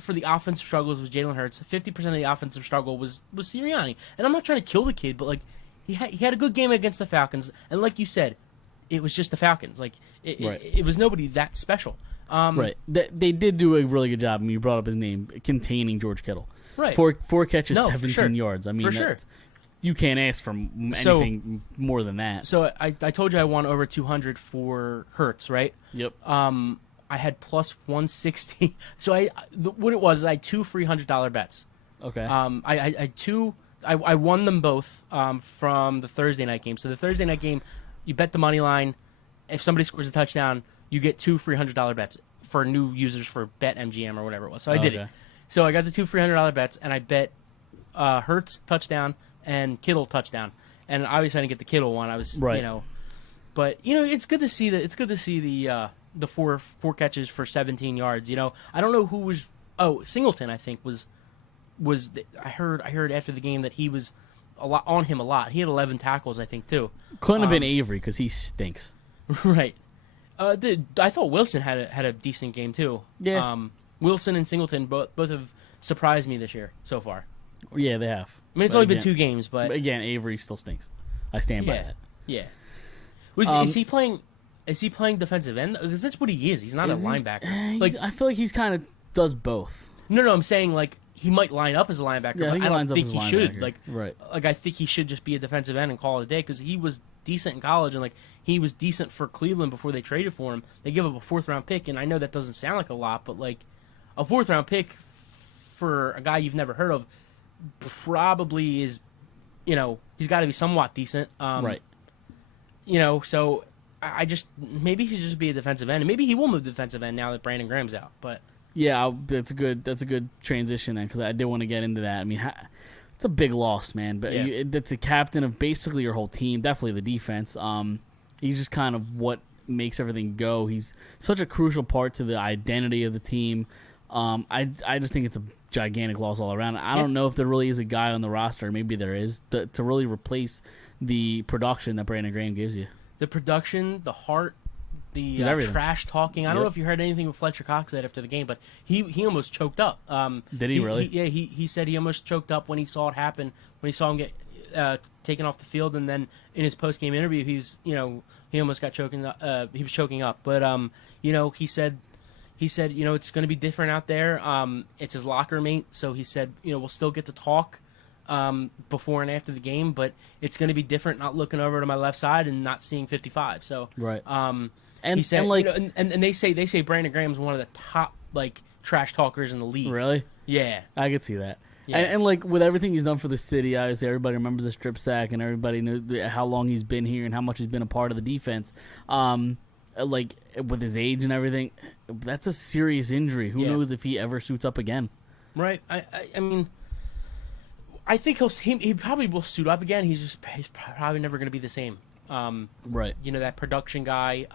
for the offensive struggles was Jalen Hurts. 50% of the offensive struggle was Sirianni. And I'm not trying to kill the kid, but like he had a good game against the Falcons, and like you said, it was just the Falcons. Like it was nobody that special. Right. They did do a really good job. I mean, you brought up his name, containing George Kittle. Right. Four catches, 17 yards. I mean, for sure. You can't ask for anything more than that. So I told you I won over 200 for Hurts, right? Yep. I had plus 160. So I had 2 free $100 bets. Okay. I had 2. I won them both from the Thursday night game. So the Thursday night game, you bet the money line. If somebody scores a touchdown, you get 2 free $100 bets for new users for BetMGM or whatever it was. So I did it. So I got the 2 free $100 bets, and I bet Hurts touchdown and Kittle touchdown. And obviously I didn't get the Kittle one. I was but it's good to see that. It's good to see the four catches for 17 yards. I don't know who was. Oh, Singleton, I think was. I heard after the game that he was a lot on him a lot. He had 11 tackles, I think, too. Couldn't have been Avery because he stinks. Right. I thought Wilson had a decent game too. Yeah. Wilson and Singleton both have surprised me this year so far. Yeah, they have. I mean, it's only been 2 games, but again, Avery still stinks. I stand by that. Yeah. Is he playing? Is he playing defensive end? Because that's what he is. He's not a linebacker. I feel like he's kind of does both. No, I'm saying like he might line up as a linebacker, Yeah, but I don't think he should. Right. Like I think he should just be a defensive end and call it a day because he was decent in college and like he was decent for Cleveland before they traded for him. They give up a 4th round pick, and I know that doesn't sound like a lot, but like a 4th round pick for a guy you've never heard of probably is, he's got to be somewhat decent. Right. So I just maybe he should just be a defensive end, and maybe he will move to defensive end now that Brandon Graham's out. But yeah, that's a good transition then because I did want to get into that. I mean, it's a big loss, man. But it's a captain of basically your whole team. Definitely the defense. He's just kind of what makes everything go. He's such a crucial part to the identity of the team. I just think it's a gigantic loss all around. I don't know if there really is a guy on the roster. Maybe there is to really replace the production that Brandon Graham gives you. The production, the heart, the trash talking. I don't know if you heard anything with Fletcher Cox said after the game, but he almost choked up. Did he really? He said he almost choked up when he saw it happen, when he saw him get taken off the field, and then in his post game interview, he almost got choking. He was choking up, but he said it's going to be different out there. It's his locker mate, so he said we'll still get to talk before and after the game, but it's going to be different not looking over to my left side and not seeing 55. So right. And he said, and they say Brandon Graham's one of the top like trash talkers in the league. Really? Yeah, I could see that. Yeah. And like with everything he's done for the city, obviously everybody remembers the strip sack, and everybody knows how long he's been here and how much he's been a part of the defense. Like with his age and everything, that's a serious injury. Who knows if he ever suits up again? Right. I mean, I think he probably will suit up again. He's probably never going to be the same. Right. That production guy.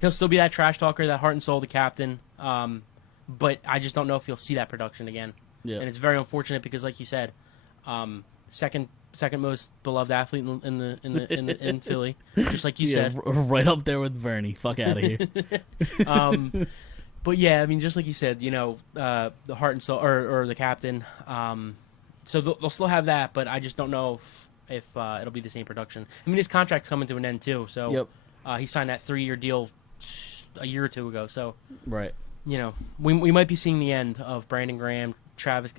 He'll still be that trash talker, that heart and soul, the captain. But I just don't know if he'll see that production again. Yeah. And it's very unfortunate because, like you said, second most beloved athlete in Philly, just like you said, right up there with Bernie. Fuck out of here. But yeah, I mean, just like you said, the heart and soul, or the captain. So they'll still have that, but I just don't know if it'll be the same production. I mean, his contract's coming to an end too, so he signed that 3-year deal a year or 2 ago. So right, we might be seeing the end of Brandon Graham, Travis,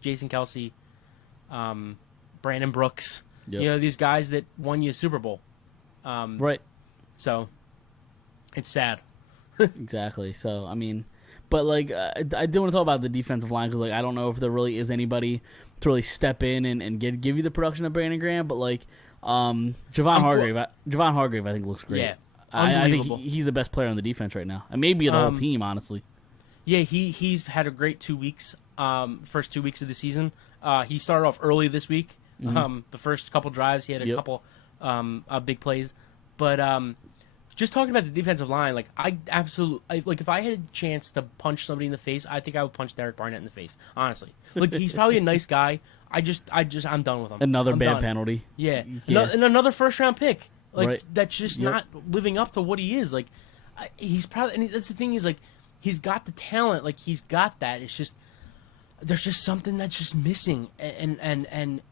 Jason Kelsey, Brandon Brooks. These guys that won you a Super Bowl. Right. So it's sad. Exactly. So I mean. But, like, I do want to talk about the defensive line because, like, I don't know if there really is anybody to really step in and give you the production of Brandon Graham. But, like, Javon Hargrave, I think, looks great. Yeah, I think he's the best player on the defense right now. And maybe the whole team, honestly. Yeah, he's had a great 2 weeks, first 2 weeks of the season. He started off early this week. Mm-hmm. The first couple drives, he had a couple big plays. But just talking about the defensive line, like if I had a chance to punch somebody in the face, I think I would punch Derek Barnett in the face. Honestly, like he's probably a nice guy. I'm done with him. Another bad penalty. Yeah. And another first round pick. Like right. That's just not living up to what he is. Like he's probably, and that's the thing. Is like he's got the talent. Like he's got that. It's just there's just something that's just missing. And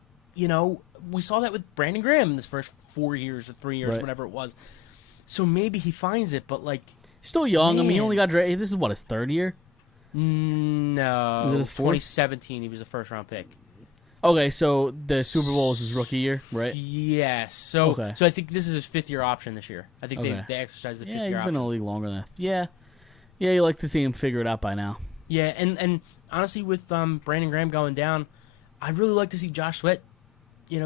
we saw that with Brandon Graham in his first 4 years or 3 years, whatever it was. So maybe he finds it, but like still young. Man. I mean, he only got drafted. This is what, his 3rd year? No, is it his 2017. He was a first round pick. Okay, so the Super Bowl was his rookie year, right? Yes. So I think this is his 5th year option this year. I think they exercised the 5th year option. Yeah, he's been in the league longer than that. Yeah, you like to see him figure it out by now. Yeah, and honestly, with Brandon Graham going down, I'd really like to see Josh Sweat,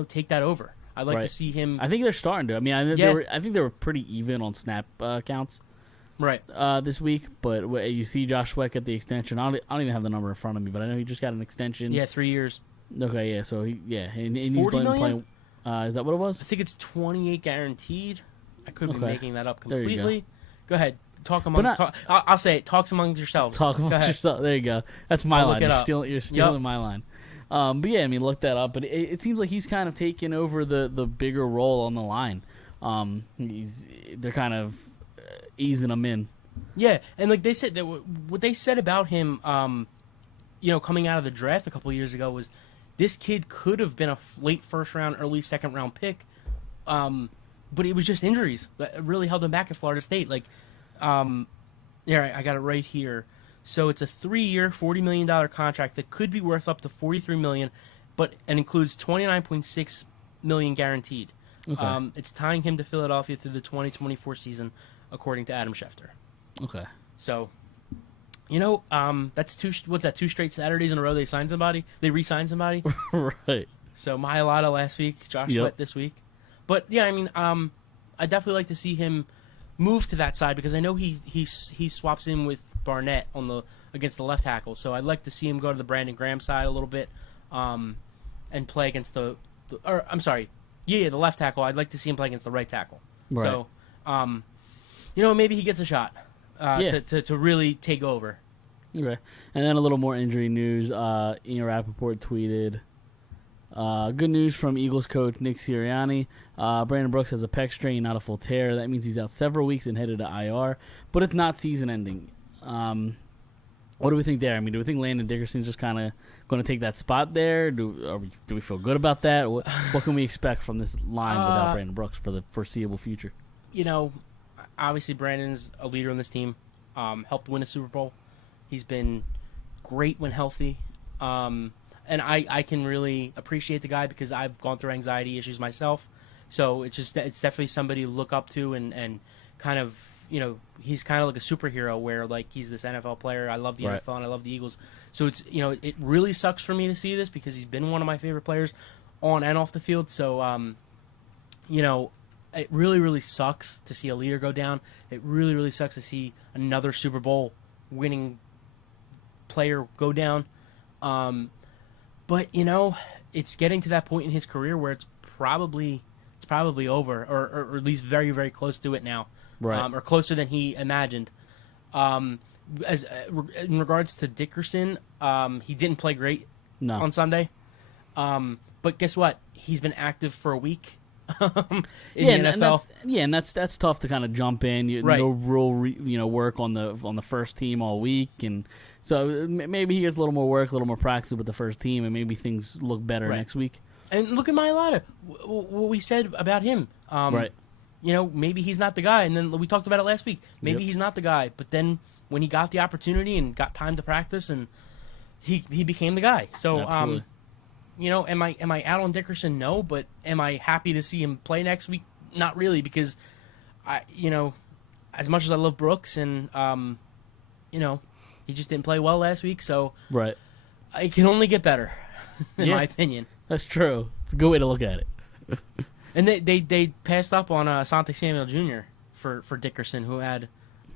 take that over. I'd like to see him. I think they're starting to. I mean, I think they were pretty even on snap counts, right? This week, but you see Josh Sweat get the extension. I don't even have the number in front of me, but I know he just got an extension. Yeah, 3 years. Okay, yeah. So and he's $40 million? playing. Is that what it was? I think it's 28 guaranteed. I could be making that up completely. There you go ahead. Talk among. I'll say it. Talks among yourselves. Talk among yourselves. There you go. That's my line. You're stealing my line. But yeah, I mean, look that up. But it seems like he's kind of taken over the bigger role on the line. They're kind of easing him in. Yeah, and like they said, what they said about him, coming out of the draft a couple of years ago was this kid could have been a late first round, early second round pick, but it was just injuries that really held him back at Florida State. Like, yeah, I got it right here. So it's a 3-year, $40 million contract that could be worth up to $43 million, and includes $29.6 million guaranteed. Okay. It's tying him to Philadelphia through the 2024 season, according to Adam Schefter. Okay. So, that's 2 straight Saturdays in a row they re-signed somebody. Right. So Mailata last week, Josh Sweat this week. But yeah, I mean, I definitely like to see him move to that side because I know he swaps in with Barnett against the left tackle. So I'd like to see him go to the Brandon Graham side a little bit, and play against the left tackle. I'd like to see him play against the right tackle. Right. So, maybe he gets a shot to really take over. Okay. And then a little more injury news. Ian Rappaport tweeted, good news from Eagles coach Nick Sirianni. Brandon Brooks has a pec strain, not a full tear. That means he's out several weeks and headed to IR, but it's not season ending. What do we think there? I mean, do we think Landon Dickerson's just kind of going to take that spot there? Do we feel good about that? What can we expect from this line without Brandon Brooks for the foreseeable future? Obviously Brandon's a leader on this team. Helped win a Super Bowl. He's been great when healthy. And I can really appreciate the guy because I've gone through anxiety issues myself. So it's definitely somebody to look up to and kind of, he's kind of like a superhero where like he's this NFL player. I love the NFL and I love the Eagles. So it's, it really sucks for me to see this because he's been one of my favorite players on and off the field. So, it really, really sucks to see a leader go down. It really, really sucks to see another Super Bowl winning player go down. But it's getting to that point in his career where it's probably over, or at least very, very close to it now, right? Or closer than he imagined. In regards to Dickerson, he didn't play great on Sunday. But guess what? He's been active for a week. in the NFL. And that's tough to kind of jump in. No real work on the first team all week, and so maybe he gets a little more work, a little more practice with the first team, and maybe things look better next week. And look at Mailata. What we said about him. Maybe he's not the guy, and then we talked about it last week. Maybe he's not the guy, but then when he got the opportunity and got time to practice, and he became the guy. So. Absolutely. Am I out on Dickerson? No, but am I happy to see him play next week? Not really, because as much as I love Brooks and he just didn't play well last week, so it can only get better, in my opinion. That's true. It's a good way to look at it. And they passed up on Asante Samuel Jr. for Dickerson, who had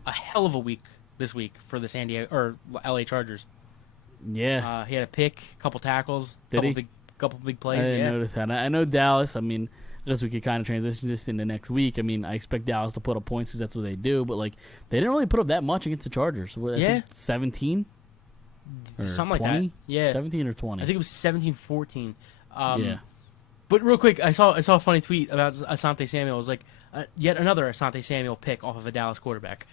a hell of a week this week for the San Diego or LA Chargers. Yeah, he had a pick, a couple tackles, couple big plays. I didn't notice that. I know Dallas. I mean, I guess we could kind of transition this into next week. I mean, I expect Dallas to put up points because that's what they do. But like, they didn't really put up that much against the Chargers. I think 17, something 20? like that. Yeah, 17 or 20. I think it was 17-14. Yeah. But real quick, I saw a funny tweet about Asante Samuel. It was like yet another Asante Samuel pick off of a Dallas quarterback,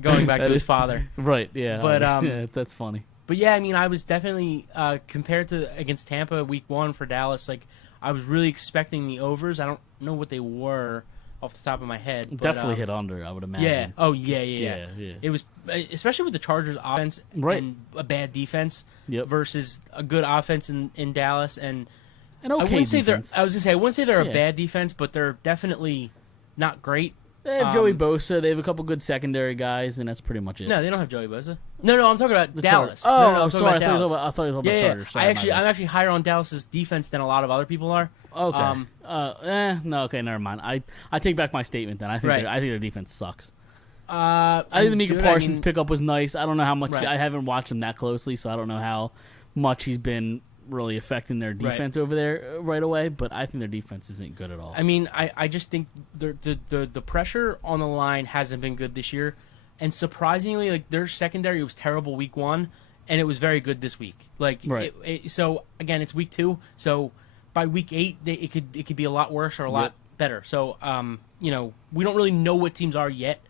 going back to his father. Right. Yeah. But yeah, that's funny. But yeah, I mean, I was definitely compared to against Tampa week 1 for Dallas. Like, I was really expecting the overs. I don't know what they were off the top of my head. But, definitely hit under, I would imagine. Yeah. Oh yeah. It was especially with the Chargers offense and a bad defense versus a good offense in Dallas and. An okay I wouldn't say defense. I was gonna say I wouldn't say they're a bad defense, but they're definitely not great. They have Joey Bosa. They have a couple good secondary guys, and that's pretty much it. No, they don't have Joey Bosa. No, I'm talking about Dallas. I'm sorry. I thought you were talking about Chargers. Sorry, I'm actually higher on Dallas's defense than a lot of other people are. Okay. Okay, never mind. I take back my statement then. I think their defense sucks. I think the Micah Parsons pickup was nice. I don't know how much. I haven't watched him that closely, so I don't know how much he's been really affecting their defense over there right away, but I think their defense isn't good at all. I mean, I just think the pressure on the line hasn't been good this year, and surprisingly, like their secondary was terrible week 1, and it was very good this week. Like, Right. So again, it's week 2. So by week 8, it could be a lot worse or a lot better. So we don't really know what teams are yet.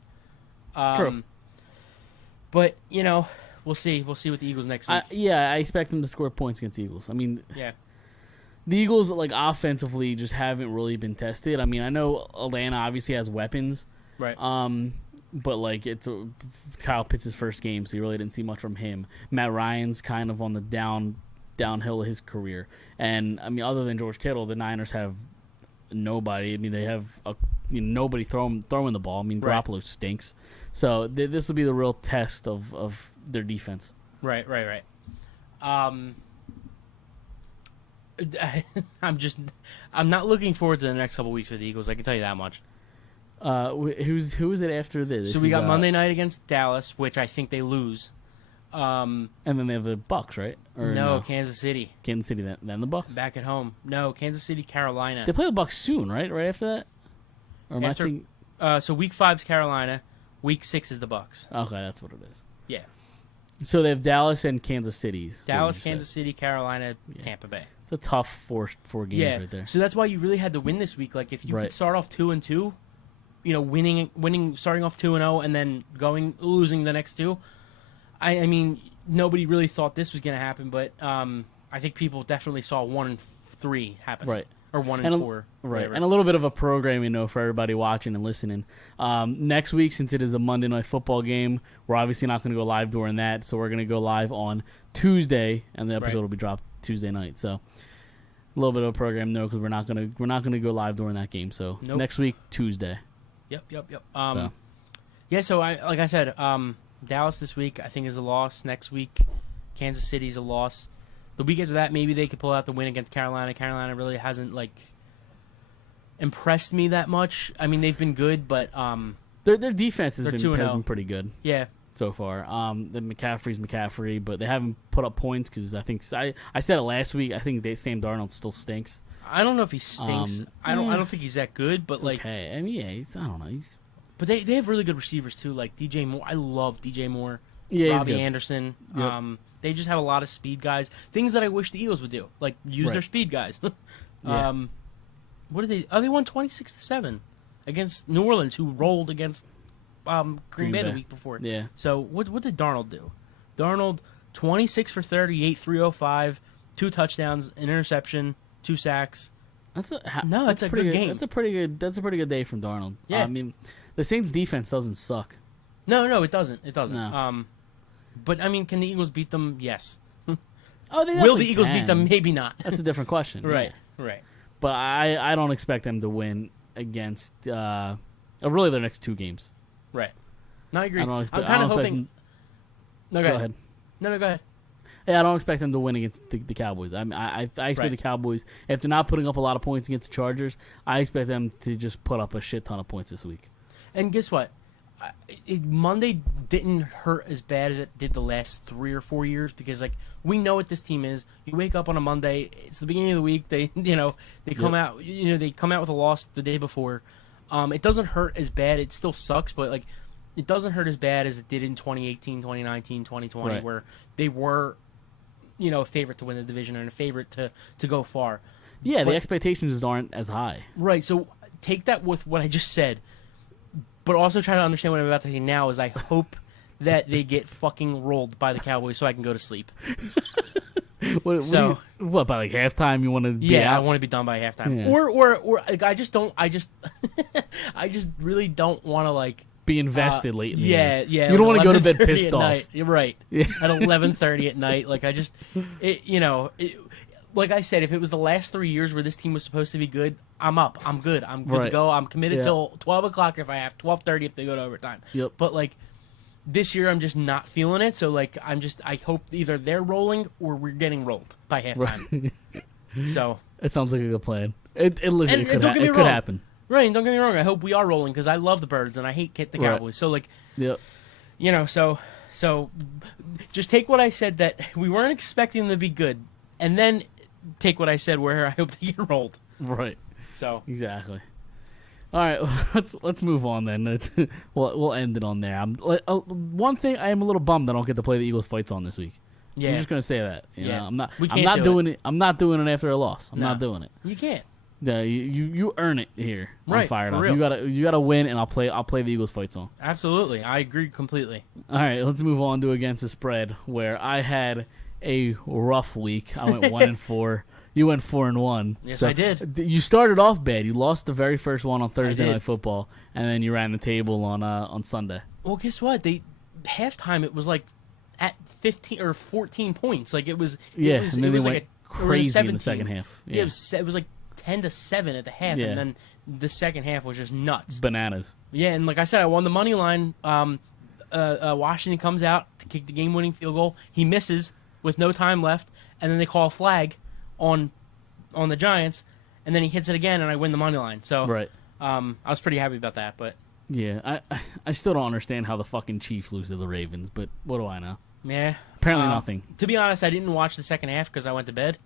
True. But we'll see. We'll see with the Eagles next week. I expect them to score points against the Eagles. I mean, yeah. the Eagles, like, offensively just haven't really been tested. I mean, I know Atlanta obviously has weapons. Right. But, like, it's Kyle Pitts' first game, so you really didn't see much from him. Matt Ryan's kind of on the downhill of his career. And, I mean, other than George Kittle, the Niners have nobody. I mean, they have nobody throwing the ball. I mean, Garoppolo stinks. So this will be the real test of their defense. Right. I'm not looking forward to the next couple weeks for the Eagles. I can tell you that much. Who is it after this? So we got Monday night against Dallas, which I think they lose. And then they have the Bucks, right? Or no, Kansas City. Kansas City, then the Bucks. Back at home. No, Kansas City, Carolina. They play the Bucks soon, right? Right after that. Or am I thinking... So week 5 is Carolina. Week 6 is the Bucks. Okay, that's what it is. Yeah. So they have Dallas and Kansas City. Kansas City, Carolina, Tampa Bay. It's a tough four games right there. So that's why you really had to win this week. Like, if you could start off 2-2, winning, starting off 2-0, and then losing the next 2. I mean, nobody really thought this was going to happen, but I think people definitely saw 1-3 happen. Right. Or 1-4. Right. And a little bit of a program, for everybody watching and listening. Next week, since it is a Monday Night Football game, we're obviously not going to go live during that, so we're going to go live on Tuesday, and the episode will be dropped Tuesday night. So a little bit of a program, because we're not going to go live during that game. So next week, Tuesday. Yep. So like I said, Dallas this week I think is a loss. Next week, Kansas City's a loss. The week after that, maybe they could pull out the win against Carolina. Carolina really hasn't impressed me that much. I mean, they've been good, but their defense has been pretty good. Yeah. So far, the McCaffrey's McCaffrey, but they haven't put up points because I think I said it last week. I think Sam Darnold still stinks. I don't know if he stinks. I don't think he's that good, but okay. I mean, I don't know. But they have really good receivers too, like DJ Moore. I love DJ Moore. Yeah, Robbie Anderson. Yep. They just have a lot of speed guys. Things that I wish the Eagles would do, like use their speed guys. What did they? Oh, they won 26-7 against New Orleans, who rolled against Green Bay the week before. Yeah. So what did Darnold do? Darnold 26 for 38, 305, 2 touchdowns, an interception, 2 sacks. That's a good game. That's a pretty good day from Darnold. Yeah. I mean, the Saints defense doesn't suck. No, it doesn't. It doesn't. No. But I mean, can the Eagles beat them? Yes. Will the Eagles beat them? Maybe not. That's a different question. Right. But I don't expect them to win against really their next 2 games. Right. No, I agree. I'm kind of hoping. No, go ahead. No, go ahead. Yeah, I don't expect them to win against the Cowboys. I expect the Cowboys, if they're not putting up a lot of points against the Chargers, I expect them to just put up a shit ton of points this week. And guess what? Monday didn't hurt as bad as it did the last 3 or 4 years because, we know what this team is. You wake up on a Monday; it's the beginning of the week. They come out. They come out with a loss the day before. It doesn't hurt as bad. It still sucks, but it doesn't hurt as bad as it did in 2018, 2019, 2020, where they were, a favorite to win the division and a favorite to go far. Yeah, the expectations aren't as high. Right. So take that with what I just said. But also try to understand what I'm about to say now is I hope that they get fucking rolled by the Cowboys so I can go to sleep. What by halftime you want to be out? I want to be done by halftime. Yeah. Or I just don't I just really don't want to be invested late in the game. Yeah. You don't want to go to bed pissed off. You're right. Yeah. At 11:30 at night, like I said, if it was the last 3 years where this team was supposed to be good, I'm up. I'm good. I'm good to go. I'm committed till 12 o'clock if I have 12:30 if they go to overtime. Yep. But this year I'm just not feeling it. So I hope either they're rolling or we're getting rolled by halftime. Right. So it sounds like a good plan. It could happen. Right. And don't get me wrong. I hope we are rolling because I love the Birds and I hate the Cowboys. So yep. So just take what I said that we weren't expecting them to be good, and then take what I said where I hope they get rolled. Right. So exactly. All right, let's move on then. We'll end it on there. One thing I am a little bummed I don't get to play the Eagles fight song this week. Yeah. I'm just gonna say that. You Yeah. know, I'm not. We I'm can't not do doing it. I'm not doing it after a loss. I'm No. not doing it. You can't. Yeah, you earn it here. Right, On Fired for Up. real. You gotta win, and I'll play the Eagles fight song. Absolutely. I agree completely. All right, let's move on to against the spread, where I had a rough week. I went 1-4. You went 4-1. Yes, So, I did. You started off bad. You lost the very first one on Thursday did. Night Football, and then you ran the table on Sunday. Well, guess what? Halftime it was like at 15 or 14 points. Like it was. Yeah, it was, and then it was they like went a, crazy in the 17. second half. Yeah, it was like 10-7 at the half, Yeah. and then the second half was just nuts. Bananas. Yeah, and like I said, I won the money line. Washington comes out to kick the game-winning field goal. He misses with no time left, and then they call a flag on the Giants, and then he hits it again, and I win the money line. So Right. I was pretty happy about that. But Yeah, I still don't understand how the fucking Chiefs lose to the Ravens, but what do I know? yeah, Apparently nothing. To be honest, I didn't watch the second half because I went to bed.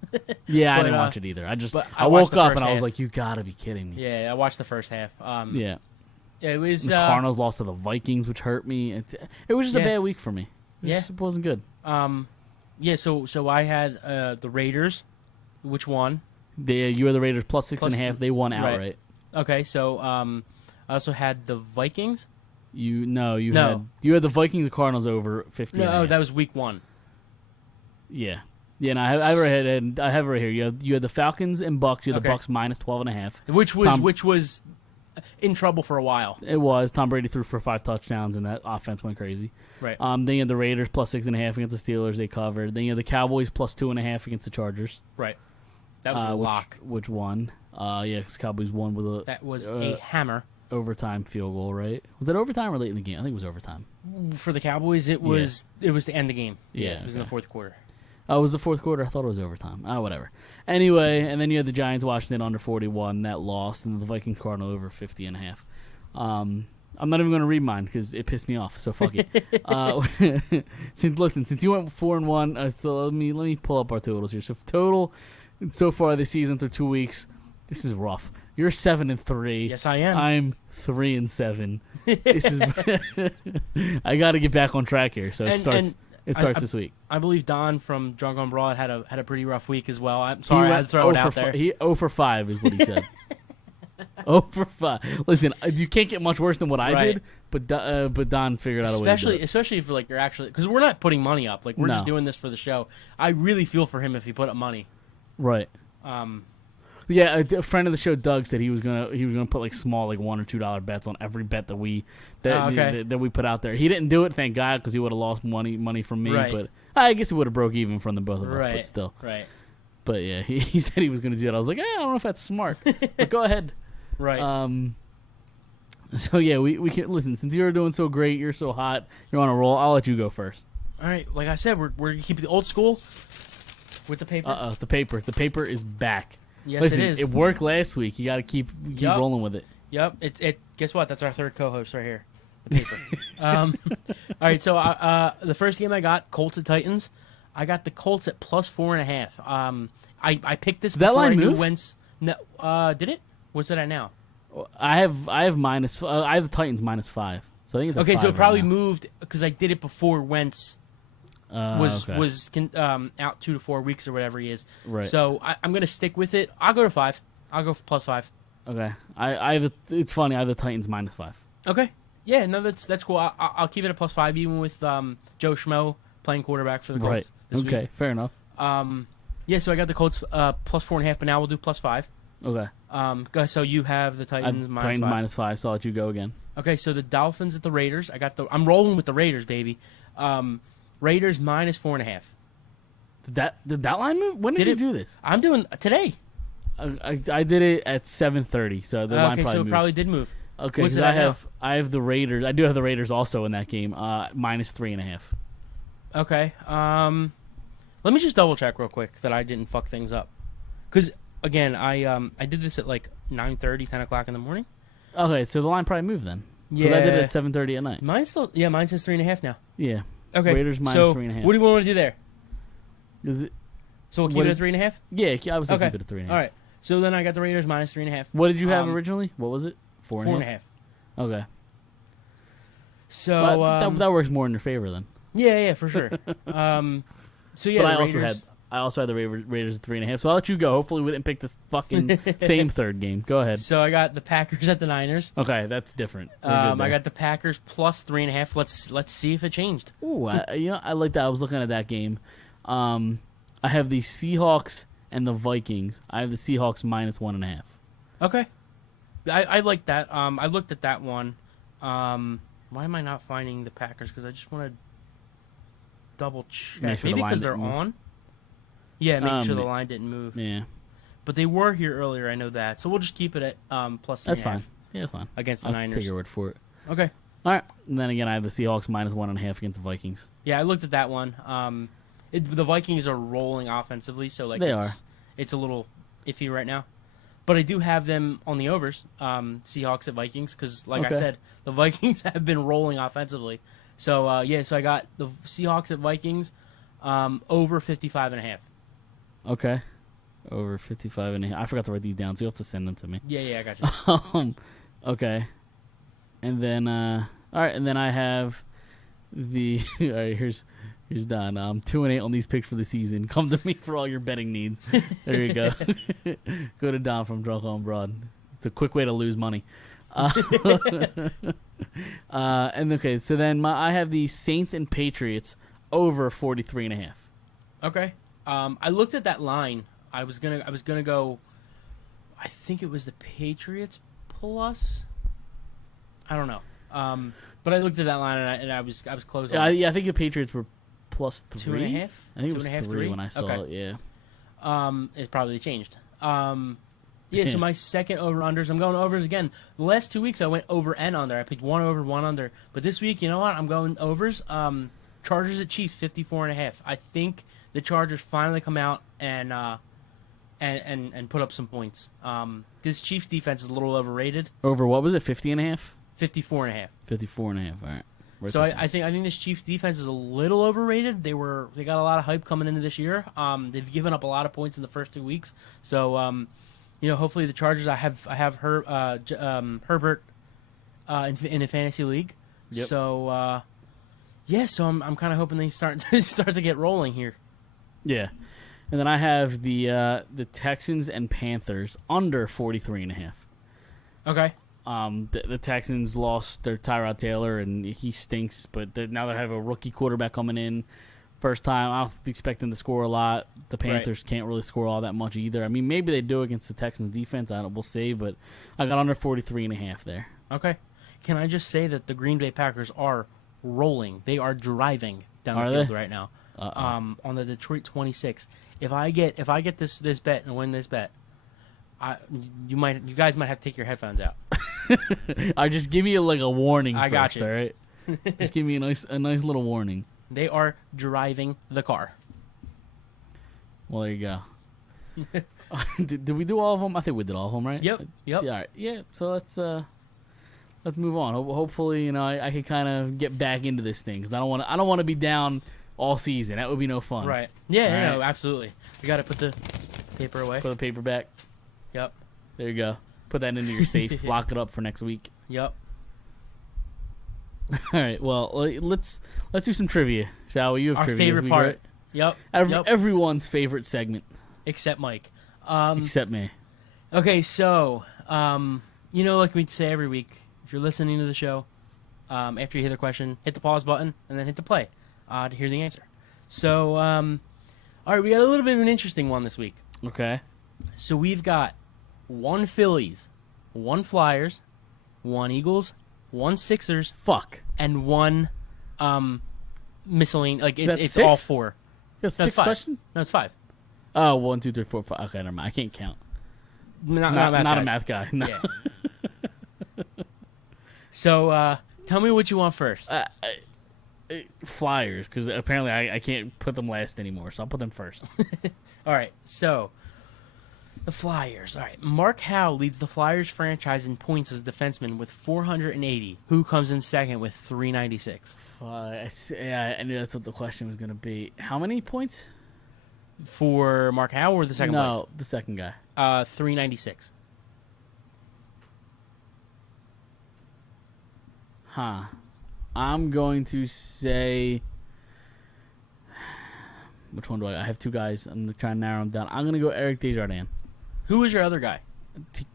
Yeah, I but, didn't watch it either. but I I watched woke the up first and I was half. like, you gotta be kidding me. Yeah, I watched the first half. Yeah. It was The Cardinals lost to the Vikings, which hurt me. It was just a Yeah. bad week for me. Yeah. It wasn't good. yeah. So I had the Raiders, which won. You were the Raiders plus 6.5. Plus- They won right. outright. Okay, so I also had the Vikings. You No. had the Vikings and Cardinals over 15. No, that was week 1. Yeah. Yeah, no, I have it right here. You had the Falcons and Bucks. You had the Okay. Bucks minus 12.5. Which was in trouble for a while. It was. Tom Brady threw for 5 touchdowns, and that offense went crazy. Right. Then you had the Raiders plus 6.5 against the Steelers. They covered. Then you had the Cowboys plus 2.5 against the Chargers. Right. That was a lock. Which won. Yeah, because Cowboys won with a That was a hammer. overtime field goal, right? Was that overtime or late in the game? I think it was overtime. For the Cowboys, it was to end the game. Yeah, It was in the okay. fourth quarter. Oh, it was the fourth quarter? I thought it was overtime. Whatever. Anyway, and then you had the Giants Washington under 41. That lost. And the Vikings Cardinal over 50.5. I'm not even going to read mine because it pissed me off. So fuck it. Since you went 4-1, so let me pull up our totals here. So total so far this season through 2 weeks, this is rough. You're 7-3. Yes, I am. I'm 3-7. This is. I got to get back on track here. So it starts this week. I believe Don from Drunk on Broad had a pretty rough week as well. I'm sorry, I had to throw it out there. He 0 for 5 is what he said. 0 for 5. Listen, you can't get much worse than what I Right. did, but Don figured out a way to do it. Especially if like you're actually because we're not putting money up. Like we're No. just doing this for the show. I really feel for him if he put up money. Right. Yeah, a friend of the show, Doug, said he was gonna put like small, like $1 or $2 bets on every bet that we put out there. He didn't do it, thank God, because he would have lost money from me. Right. But I guess it would have broke even from the both of us. Right. But still. Right. But yeah, he said he was gonna do it. I was like, I don't know if that's smart. But go ahead. Right. So yeah, we can listen. Since you're doing so great, you're so hot, you're on a roll. I'll let you go first. All right. Like I said, we're gonna keep it old school with the paper. The paper is back. Yes, Listen, it is. It worked last week. You got to keep Yup. rolling with it. Yep. It. Guess what? That's our third co-host right here. The paper. All right. So the first game I got Colts at Titans. I got the Colts at plus 4.5. I picked this. That before line I knew move? Wentz. No. Did it? What's it at now? I have minus. I have the Titans minus 5. So I think it's at Okay, 5 so it probably right now. moved because I did it before Wentz was okay. out 2 to 4 weeks or whatever he is. Right. So I'm gonna stick with it. I'll go to 5. I'll go for plus 5. Okay. I have it's funny. I have the Titans minus 5. Okay. Yeah. No, that's cool. I'll keep it at plus 5 even with Joe Schmo playing quarterback for the Colts. Right. This Okay. Week. Fair enough. Yeah. So I got the Colts plus 4.5, but now we'll do plus 5. Okay. So you have the Titans minus 5. Minus 5. So I'll let you go again. Okay. So the Dolphins at the Raiders. I'm rolling with the Raiders, baby. Raiders minus 4.5. Did that line move? When did Did you it- do this? I'm doing today. I did it at 7:30. So the line Okay, probably so it moved. probably did move. Okay, What's 'cause it at now? I have the Raiders. I do have the Raiders also in that game. Minus 3.5. Okay. Let me just double check real quick that I didn't fuck things up. Because again, I did this at like 9:30, 10 o'clock in the morning. Okay, so the line probably moved then. Because I did it at 7:30 at night. Mine says 3.5 now. Yeah. Okay. Raiders minus so 3.5. What do you want to do there? Is it? So we'll keep What it is- at 3.5. Yeah, I was Okay. keep it at 3.5. All right. So then I got the Raiders minus 3.5. What did you have Um, originally? What was it? 4.5. 4.5. Okay. So Well, that works more in your favor then. yeah, for sure. So yeah, but the I also had the Raiders at 3.5. So I'll let you go. Hopefully we didn't pick this fucking same third game. Go ahead. So I got the Packers at the Niners. Okay, that's different. I got the Packers plus 3.5. Let's see if it changed. Ooh, I like that. I was looking at that game. I have the Seahawks and the Vikings. I have the Seahawks minus 1.5. Okay, I like that. I looked at that one. Why am I not finding the Packers? Because I just want to double check. Make sure the Maybe line because they're didn't move. on. Yeah, make sure the line didn't move. Yeah, But they were here earlier. I know that. So we'll just keep it at plus 3.5. that's fine. Yeah, that's fine. Against the I'll Niners. take your word for it. Okay. All right, and then again, I have the Seahawks minus 1.5 against the Vikings. Yeah, I looked at that one. The Vikings are rolling offensively, so like They it's a little iffy right now. But I do have them on the overs, Seahawks at Vikings, because like I Okay. said, the Vikings have been rolling offensively. So so I got the Seahawks at Vikings over 55.5. Okay, over 55.5. I forgot to write these down, so you have to send them to me. Yeah, I got you. Okay, and then all right, and then I have the all right. Here's Don. 2-8 on these picks for the season. Come to me for all your betting needs. There you go. Go to Don from Drunk on Broad. It's a quick way to lose money. And okay, so then I have the Saints and Patriots over 43.5. Okay. I looked at that line. I was gonna go. I think it was the Patriots plus. I don't know. But I looked at that line and I was close on it. Yeah, I think the Patriots were plus 3. 2.5. I think it was 2.5, 3 when I saw Okay. it. Yeah. It probably changed. So my second over-unders, I'm going overs again. The last 2 weeks I went over and under. I picked 1 over, 1 under. But this week, you know what? I'm going overs. Chargers at Chiefs, 54.5. I think the Chargers finally come out and put up some points. This Chiefs defense is a little overrated. Over what was it? 50.5? 54.5. 54.5. All right. So I think this Chiefs defense is a little overrated. They got a lot of hype coming into this year. They've given up a lot of points in the first 2 weeks. So hopefully the Chargers. I have Herbert in a fantasy league. Yep. So so I'm kind of hoping they start to get rolling here. Yeah. And then I have the Texans and Panthers under 43.5. Okay. The Texans lost their Tyrod Taylor, and he stinks. But now they have a rookie quarterback coming in, first time. I don't expect them to score a lot. The Panthers can't really score all that much either. I mean, maybe they do against the Texans defense. We'll see. But I got under 43.5 there. Okay. Can I just say that the Green Bay Packers are rolling? They are driving down Are the field they? right now. Uh-oh. On the Detroit 26. If I get this bet and win this bet, you guys might have to take your headphones out. I just give you like a warning. I got first, you. All right. Just give me a nice little warning. They are driving the car. Well, there you go. Did we do all of them? I think we did all of them, right? Yep. Yeah. All right. Yeah. So let's move on. Hopefully, I can kind of get back into this thing because I don't want to be down all season. That would be no fun. Right. Yeah. All No. right. Absolutely. You got to put the paper away. Put the paper back. Yep. There you go. Put that into your safe. Lock it up for next week. Yep. All right. Well, let's do some trivia, shall we? You have Our trivia. favorite this week, part. right? Yep. Yep. Everyone's favorite segment, Except Mike. except me. Okay, so like we say every week, if you're listening to the show, after you hear the question, hit the pause button and then hit the play to hear the answer. So, all right, we got a little bit of an interesting one this week. Okay. So we've got 1 Phillies, 1 Flyers, 1 Eagles, 1 Sixers, Fuck. and 1 miscellaneous. Like That's it's 6? all 4. You got 6 5. questions? No, it's 5. Oh, 1, 2, 3, 4, 5. Okay, never mind. I can't count. Not Not a guys. math guy. No. Yeah. So tell me what you want first. Flyers, because apparently I can't put them last anymore, so I'll put them first. All right, so the Flyers. All right, Mark Howe leads the Flyers franchise in points as defenseman with 480. Who comes in second with 396? I knew that's what the question was going to be. How many points? For Mark Howe or the second No, the second guy. place? 396. Huh. I'm going to say which one do I have two guys. I'm trying to narrow them down. I'm gonna go Eric Desjardins. Who was your other guy?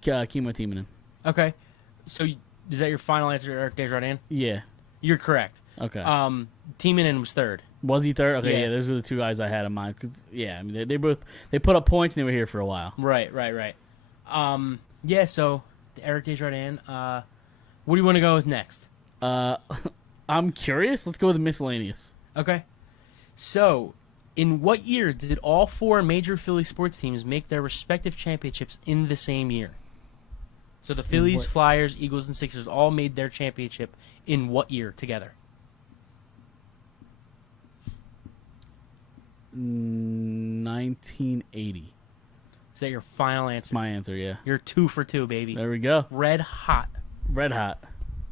Kimo Timonen. Okay. So is that your final answer, Eric Desjardins? Yeah. You're correct. Okay. Timonen was third. Was he third? Okay, Yeah. yeah. Those were the two guys I had in mind. Cause yeah, I mean they both put up points and they were here for a while. Right. Yeah. So Eric Desjardins. What do you want to go with next? I'm curious. Let's go with the miscellaneous. Okay. So, in what year did all four major Philly sports teams make their respective championships in the same year? So the Phillies, Flyers, Eagles, and Sixers all made their championship in what year together? 1980. Is that your final answer? My answer, yeah. You're 2 for 2, baby. There we go. Red hot. Red hot.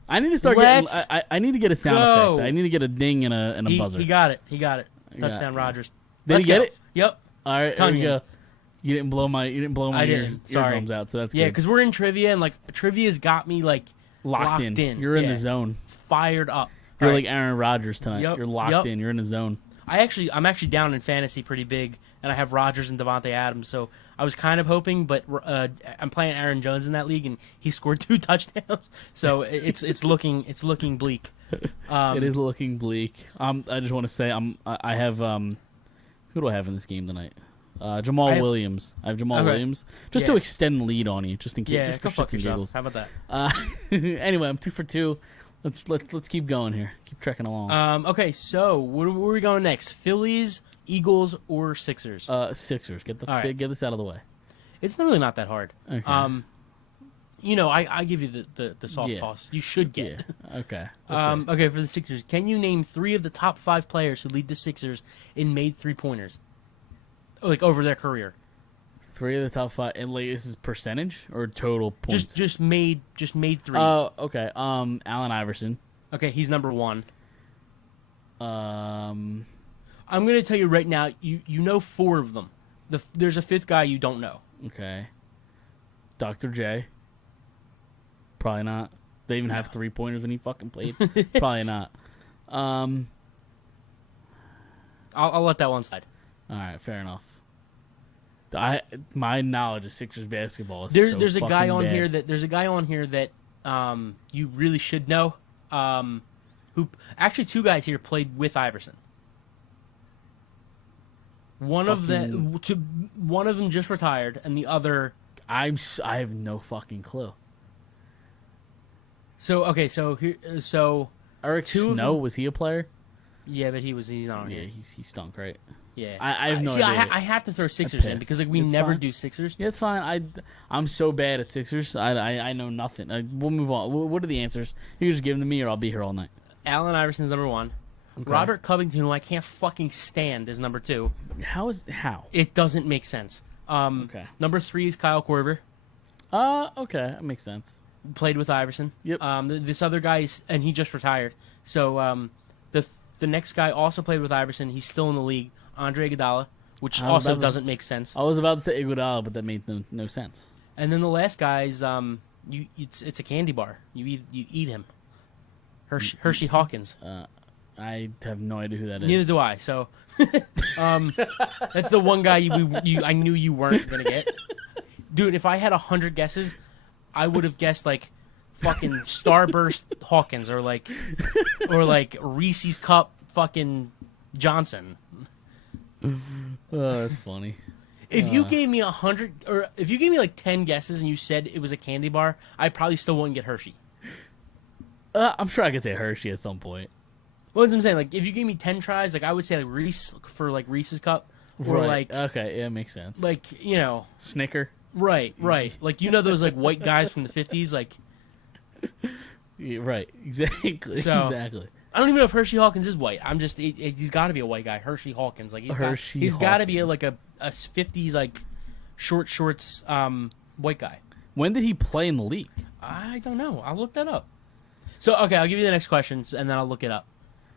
I need to start Let's getting. I need to get a sound go. effect. I need to get a ding and a buzzer. He got it. got Touchdown, it. Rogers. Did Let's he get go. it? Yep. All right, there we go. You didn't blow my. I didn't. Sorry. eardrums out, so that's Yeah, good. because we're in trivia and like trivia's got me like Locked in. You're in the zone. Fired up. You're All like right. Aaron Rodgers tonight. Yep, You're locked yep. in. You're in the zone. I'm actually down in fantasy pretty big, and I have Rodgers and Devontae Adams. So I was kind of hoping, but I'm playing Aaron Jones in that league, and he scored 2 touchdowns. So it's looking bleak. It is looking bleak. I just want to say I have who do I have in this game tonight? Jamal Williams. I have Jamal Williams just to extend the lead on you, just in case. Yeah, just go for fuck shits and yourself. giggles. How about that? Anyway, I'm 2 for 2. Let's keep going here. Keep trekking along. Okay, so where are we going next? Phillies, Eagles, or Sixers? Sixers. All right. get this out of the way. It's really not that hard. Okay. I give you the soft Yeah. toss. You should get. Yeah. Okay. Let's see. Okay, for the Sixers, can you name 3 of the top 5 players who lead the Sixers in made 3-pointers, like over their career? 3 of the top 5, and like this is percentage or total points. Just made 3s. Oh, okay. Allen Iverson. Okay, he's number 1. Um, I'm gonna tell you right now. You know 4 of them. There's a 5th guy you don't know. okay. Dr. J. Probably not. They even have 3-pointers when he fucking played. Probably not. I'll let that one slide. All right, fair enough. My knowledge of Sixers basketball is There's a guy fucking on bad. here that you really should know. Who actually 2 guys here played with Iverson. One of them just retired, and the other. I have no fucking clue. So Eric 2 of Snow, them- was he a player? Yeah, but he's not on Yeah, here. he stunk, right? Yeah, I have no see, idea. I have to throw Sixers in pissed. because like we It's never fine. do Sixers. Yeah, it's fine. I'm so bad at Sixers. I know nothing. We'll move on. What are the answers? You can just give them to me, or I'll be here all night. Allen Iverson's number 1. Okay. Robert Covington, who I can't fucking stand, is number 2. How? It doesn't make sense. Okay. Number 3 is Kyle Korver. Okay, that makes sense. Played with Iverson. Yep. This other guy and he just retired. So the next guy also played with Iverson. He's still in the league. Andre Iguodala, which I was also about to- doesn't make sense. I was about to say Iguodala, but that made no sense. And then the last guy is it's a candy bar. You eat him. Hershey Hawkins. I have no idea who that is. Neither do I. So that's the one guy I knew you weren't gonna get. Dude, if I had 100 guesses, I would have guessed like fucking Starburst Hawkins or like Reese's Cup fucking Johnson. Oh, that's funny. If you gave me 100 or if you gave me like 10 guesses and you said it was a candy bar, I probably still wouldn't get Hershey. I'm sure I could say Hershey at some point. Well, that's what I'm saying. Like if you gave me 10 tries, like I would say like Reese for like Reese's Cup or Right. like Okay, yeah, makes sense. like you know. Snicker. Right. Like those like white guys from the 50s. Like Yeah, right. Exactly. So- Exactly. I don't even know if Hershey Hawkins is white. I'm just he's got to be a white guy. Hershey Hawkins. Like he's got to be Hawkins. a 50s like shorts white guy. When did he play in the league? I don't know. I'll look that up. So okay, I'll give you the next questions and then I'll look it up.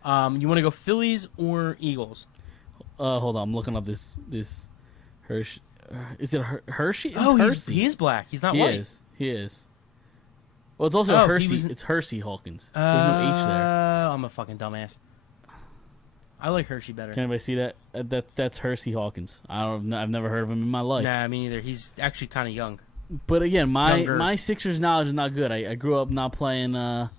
You want to go Phillies or Eagles? Hold on. I'm looking up this Hershey. Is it Hershey? It's Oh, Hershey. he is black. He's not He white. is. He is. Well, it's also Oh, he Hershey. was- It's Hershey Hawkins. There's no H there. I'm a fucking dumbass. I like Hershey better. Can anybody see that? That's Hersey Hawkins. I've never heard of him in my life. Nah, me neither. He's actually kind of young. But again, Younger. my Sixers knowledge is not good. I grew up not playing, not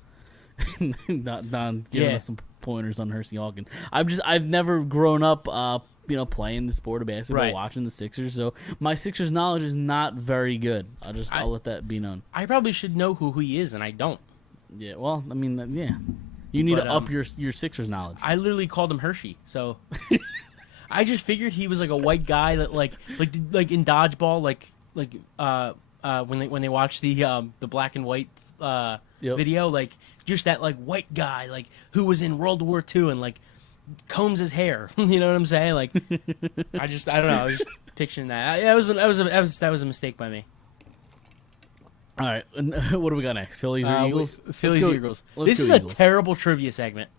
giving us some pointers on Hersey Hawkins. I've never grown up, playing the sport of basketball, Right. watching the Sixers. So my Sixers knowledge is not very good. I'll let that be known. I probably should know who he is, and I don't. Yeah. Well, I mean, yeah. You need But, to up your Sixers knowledge. I literally called him Hershey, so I just figured he was like a white guy that like in dodgeball, when they watch the black and white video, like just that like white guy like who was in World War II and like combs his hair. You know what I'm saying? Like I don't know. I was just picturing that. That was a mistake by me. All right. What do we got next? Phillies or Eagles? Phillies Let's go- Eagles. let's This go is Eagles. a terrible trivia segment.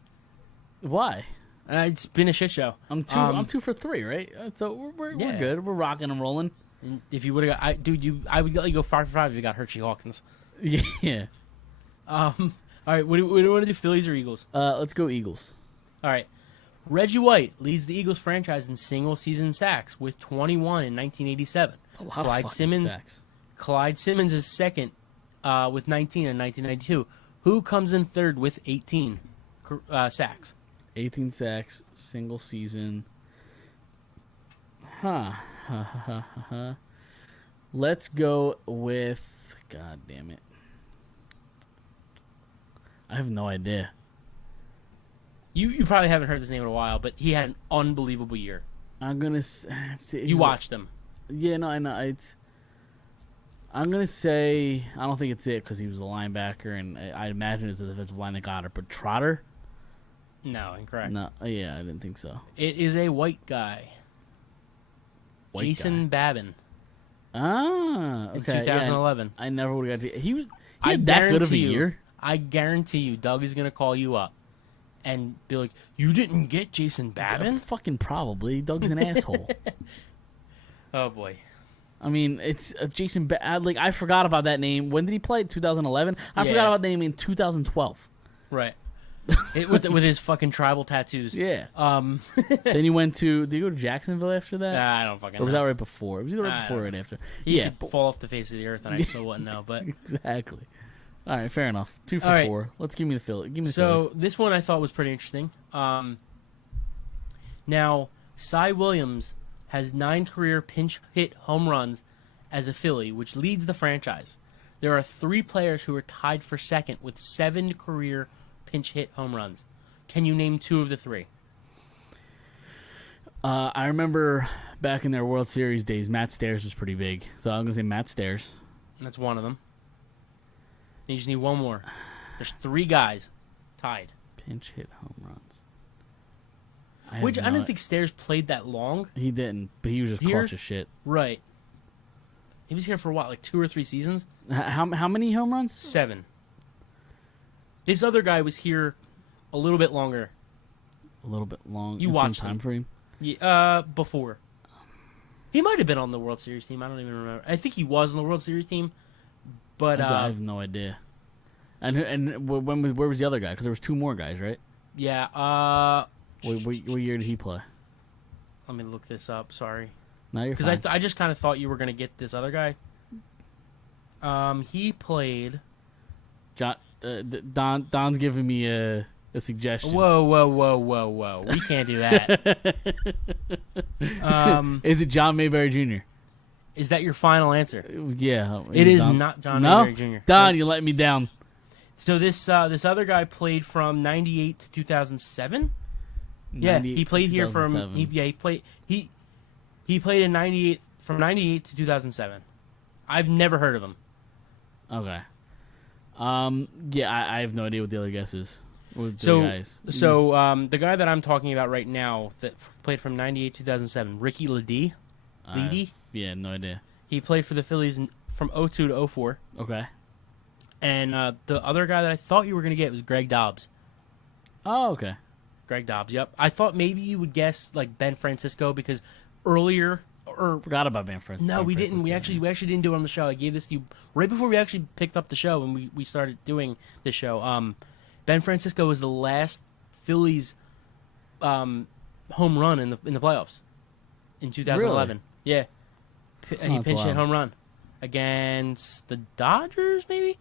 Why? It's been a shit show. I'm 2 for 3, right? So we're Yeah. good. We're rocking and rolling. If you would have got, I would let you go 5 for 5 if you got Hershey Hawkins. Yeah. All right, what do we want to do? Phillies or Eagles? Let's go Eagles. All right. Reggie White leads the Eagles franchise in single-season sacks with 21 in 1987. A lot of fucking sacks. Clyde Simmons is second with 19 in 1992. Who comes in third with 18 sacks? 18 sacks, single season. Let's go with. God damn it. I have no idea. You probably haven't heard this name in a while, but he had an unbelievable year. I'm gonna. You watched him. Yeah, no, I know. I'm gonna say I don't think it's it because he was a linebacker, and I imagine it's a defensive line that got it. But Trotter? No, incorrect. No, yeah, I didn't think so. It is a white guy. White Jason Babin. Ah, okay. In 2011. Yeah, I never would have got. He I had that good of a guarantee you- year. I guarantee you, Doug is gonna call you up and be like, "You didn't get Jason Babin?" Fucking probably. Doug's an asshole. Oh boy. I mean, it's Jason. Like I forgot about that name. When did he play? 2011. I Yeah. forgot about the name in 2012. Right. With his fucking tribal tattoos. Yeah. Um. Then he went to. Did he go to Jacksonville after that? I don't fucking Or was know. that right before? It was either right I before or don't right after. He Yeah. could fall off the face of the earth, and I still wouldn't know. But Exactly. All right, fair enough. 2 for All right. 4. Let's give me the Phillies. Give me the so Phillies. this one I thought was pretty interesting. Now Cy Williams has 9 career pinch hit home runs as a Philly, which leads the franchise. There are 3 players who are tied for second with 7 career pinch hit home runs. Can you name 2 of the 3? I remember back in their World Series days, Matt Stairs was pretty big. So I'm going to say Matt Stairs. That's one of them. You just need one more. There's 3 guys tied. Pinch hit home runs. Which I don't think Stairs played that long. He didn't, but he was just Here? clutch as shit. Right. He was here for what, like 2 or 3 seasons? How many home runs? 7. This other guy was here a little bit longer. A little bit long. You the watched same time him. frame. Yeah, before. He might have been on the World Series team. I don't even remember. I think he was on the World Series team, but I have no idea. And where was the other guy? Because there was 2 more guys, right? yeah. What year did he play? Let me look this up. Sorry, No, you're because fine. I just kind of thought you were gonna get this other guy. He played. John, Don's giving me a suggestion. Whoa! We can't do that. Is it John Mayberry Jr.? Is that your final answer? Yeah. It is Don? not John No? Mayberry Jr. Don, you let me down. So this other guy played from 98 to 2007. Yeah, 98 he played here from 2007. he played in 98 from 98 to 2007. I've never heard of him. Okay. Yeah, I have no idea what the other guess is. What the So guys. the guy that I'm talking about right now that played from 98 to 2007, Ricky Ledee. Ledee? Yeah, no idea. He played for the Phillies from 02 to 04. Okay. And the other guy that I thought you were going to get was Greg Dobbs. Oh, okay. Greg Dobbs, yep. I thought maybe you would guess like Ben Francisco because earlier or Forgot about Van Francisco. no, we didn't. We actually didn't do it on the show. I gave this to you right before we actually picked up the show and we started doing this show. Ben Francisco was the last Phillies home run in the playoffs in 2011. Yeah, he that's pinched hit wild. home run against the Dodgers, maybe,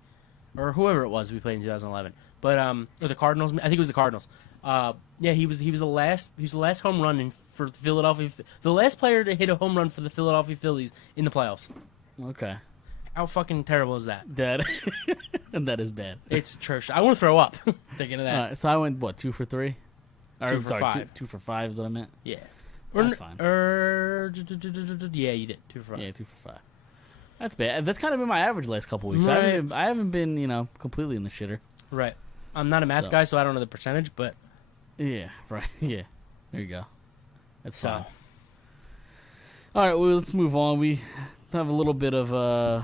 or whoever it was we played in 2011. But or the Cardinals. I think it was the Cardinals. Yeah, he was the last home run for Philadelphia. The last player to hit a home run for the Philadelphia Phillies in the playoffs. Okay. How fucking terrible is that? That and that is bad. It's atrocious. I want to throw up thinking of that. All right, so I went, what, 2 for 3? Or, 2 for sorry, 5. 2 for 5 is what I meant. Yeah. That's fine. Yeah, you did 2 for 5. Yeah, 2 for 5. That's bad. That's kind of been my average last couple weeks. Right. I haven't been, completely in the shitter. Right. I'm not a math So. guy, so I don't know the percentage, but Yeah, right. Yeah. There you go. That's so. fine. All right, well, let's move on. We have a little bit of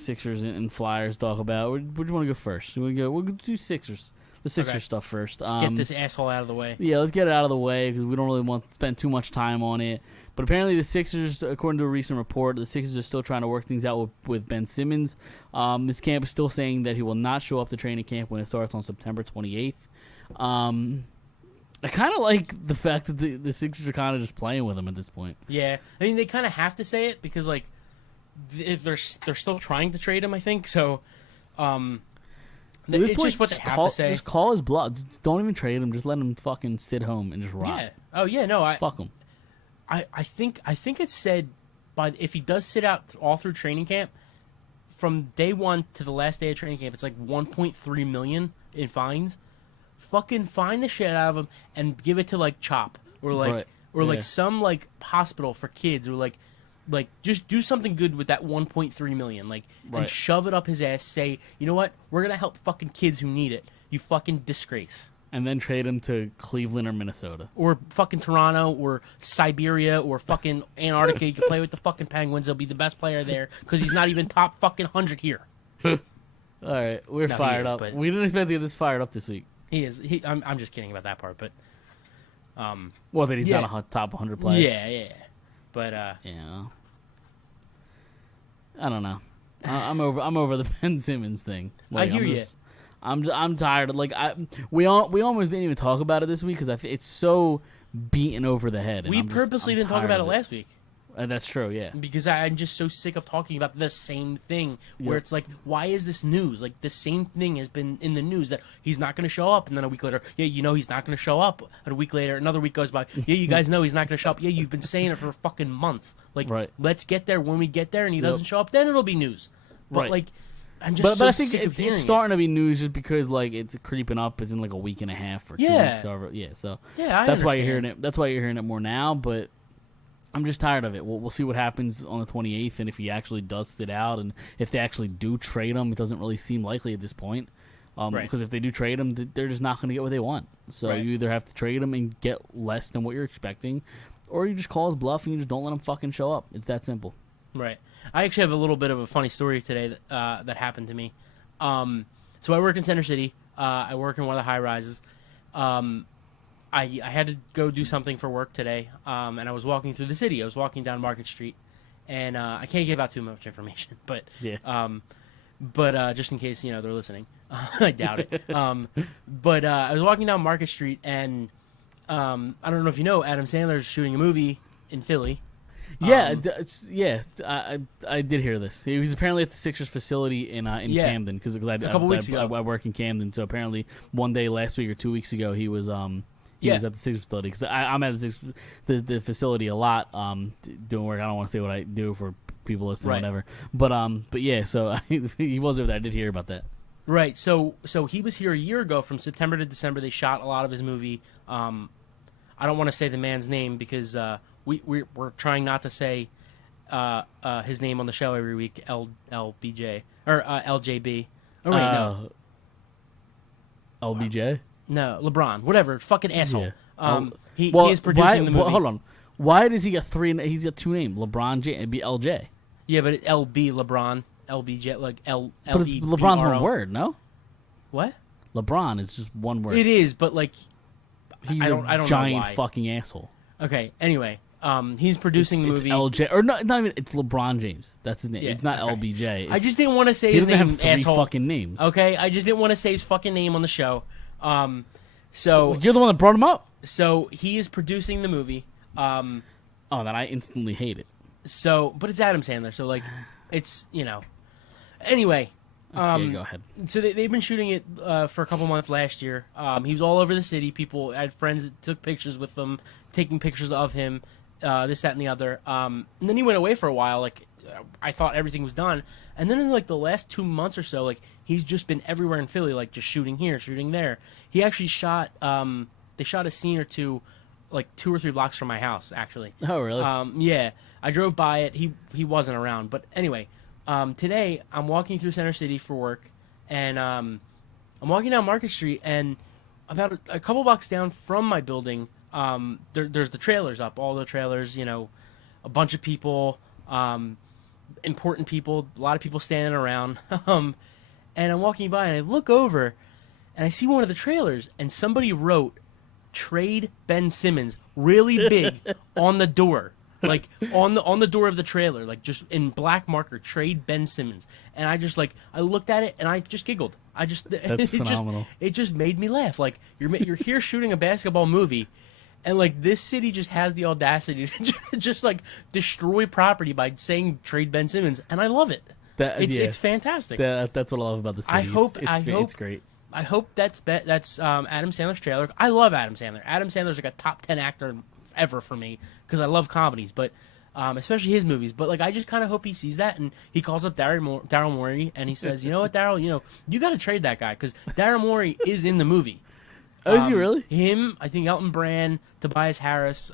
Sixers and Flyers to talk about. Where do you want to go first? We'll do Sixers. The Sixers Okay. stuff first. Let's get this asshole out of the way. Yeah, let's get it out of the way because we don't really want to spend too much time on it. But apparently the Sixers, according to a recent report, the Sixers are still trying to work things out with Ben Simmons. This camp is still saying that he will not show up to training camp when it starts on September 28th. I kind of like the fact that the Sixers are kind of just playing with him at this point. Yeah. I mean, they kind of have to say it because, like, if they're still trying to trade him, I think. So, it's just what they have to say. Just call his bluff. Don't even trade him. Just let him fucking sit home and just rot. Yeah. Oh, yeah, no, Fuck him. I think it's said if he does sit out all through training camp, from day one to the last day of training camp, it's like 1.3 million in fines. Fucking fine the shit out of him and give it to like CHOP or like Right. like Yeah. some like hospital for kids or like just do something good with that 1.3 million and Right. shove it up his ass. Say, you know what, we're gonna help fucking kids who need it. You fucking disgrace. And then trade him to Cleveland or Minnesota. Or fucking Toronto, or Siberia, or fucking Antarctica. You can play with the fucking Penguins. He'll be the best player there because he's not even top fucking 100 here. All right, we're No, he fired is, up. but- We didn't expect to get this fired up this week. He is. I'm just kidding about that part, but Well, that he's Yeah. not a top 100 player. yeah. But Yeah. I don't know. I'm over the Ben Simmons thing. I hear you. I'm tired. We almost didn't even talk about it this week because it's so beaten over the head. and we I'm purposely I'm didn't talk tired about it of last week That's true. Yeah. because I'm just so sick of talking about the same thing. Where Yep. it's like, why is this news? Like the same thing has been in the news that he's not going to show up, and then a week later, yeah, you know he's not going to show up. And a week later, another week goes by. Yeah, you guys know he's not going to show up. Yeah, you've been saying it for a fucking month. Like, Right. let's get there when we get there, and he doesn't show up. Then it'll be news. But Right. like, I'm just But I sick think of hearing it's it. starting to be news just because it's creeping up. It's in like a week and a half or 2 Yeah. weeks. Over. Yeah. So Yeah, I that's why you're understand. hearing it. That's why you're hearing it more now. But I'm just tired of it. We'll see what happens on the 28th, and if he actually does sit out, and if they actually do trade him, it doesn't really seem likely at this point. Right. Because if they do trade him, they're just not going to get what they want. So Right. you either have to trade him and get less than what you're expecting, or you just call his bluff and you just don't let him fucking show up. It's that simple. Right. I actually have a little bit of a funny story today that happened to me. So I work in Center City. I work in one of the high rises. I had to go do something for work today, and I was walking through the city. I was walking down Market Street, and I can't give out too much information, but Yeah. just in case they're listening, I doubt it. But I was walking down Market Street, and I don't know if you know, Adam Sandler's shooting a movie in Philly. Yeah, I did hear this. He was apparently at the Sixers facility in Yeah. Camden because A couple weeks ago. I work in Camden. So apparently one day last week or 2 weeks ago he was Yeah. was at the Sixers facility because I'm at the facility a lot doing work. I don't want to say what I do for people listening, Right. whatever. But yeah, so he was over there. I did hear about that. Right. So he was here a year ago from September to December. They shot a lot of his movie. I don't want to say the man's name because we're trying not to say his name on the show every week. LBJ or LJB. Oh wait, no, LBJ. no, LeBron. Whatever. Fucking asshole. Yeah. He is producing the movie. Hold on. Why does he got three? He's got two names. LeBron J. It'd be LJ. Yeah, but it LB LeBron. LBJ like L. But LeBron's one word, no? What? LeBron is just one word. It is, but like He's I a don't know giant why. fucking asshole. Okay. Anyway, he's producing the It's movie. LJ or not even. It's LeBron James. That's his name. Yeah, it's not okay. LBJ. I just didn't want to say he his doesn't name, have three asshole. fucking names. Okay, I just didn't want to say his fucking name on the show. So You're the one that brought him up. So he is producing the movie. Oh, then I instantly hate it. So, but it's Adam Sandler, so like, it's Anyway, Yeah, go ahead. so they've been shooting it for a couple months last year. He was all over the city. People I had friends that took pictures with him, taking pictures of him, this, that, and the other. And then he went away for a while. Like, I thought everything was done, and then in like the last 2 months or so, like he's just been everywhere in Philly, like just shooting here, shooting there. He actually shot. They shot a scene or two, like 2 or 3 blocks from my house, actually. Oh, really? Yeah, I drove by it. He wasn't around, but anyway. Today, I'm walking through Center City for work, and I'm walking down Market Street, and about a couple blocks down from my building, there's the trailers up, all the trailers, a bunch of people, important people, a lot of people standing around, and I'm walking by, and I look over, and I see one of the trailers, and somebody wrote, "Trade Ben Simmons," really big on the door. Like on the door of the trailer, like just in black marker, "Trade Ben Simmons," and I just I looked at it and I just giggled. That's phenomenal. It just made me laugh. Like you're here shooting a basketball movie, and like this city just has the audacity to just like destroy property by saying "Trade Ben Simmons," and I love it. It's fantastic. That's what I love about the city. It's great. I hope that's Adam Sandler's trailer. I love Adam Sandler. Adam Sandler's like a top 10 actor ever for me because I love comedies, but especially his movies. But like, I just kind of hope he sees that and he calls up Daryl Morey and he says, "You know what, Daryl? You got to trade that guy because Daryl Morey is in the movie." Oh, is he really? Him, I think Elton Brand, Tobias Harris,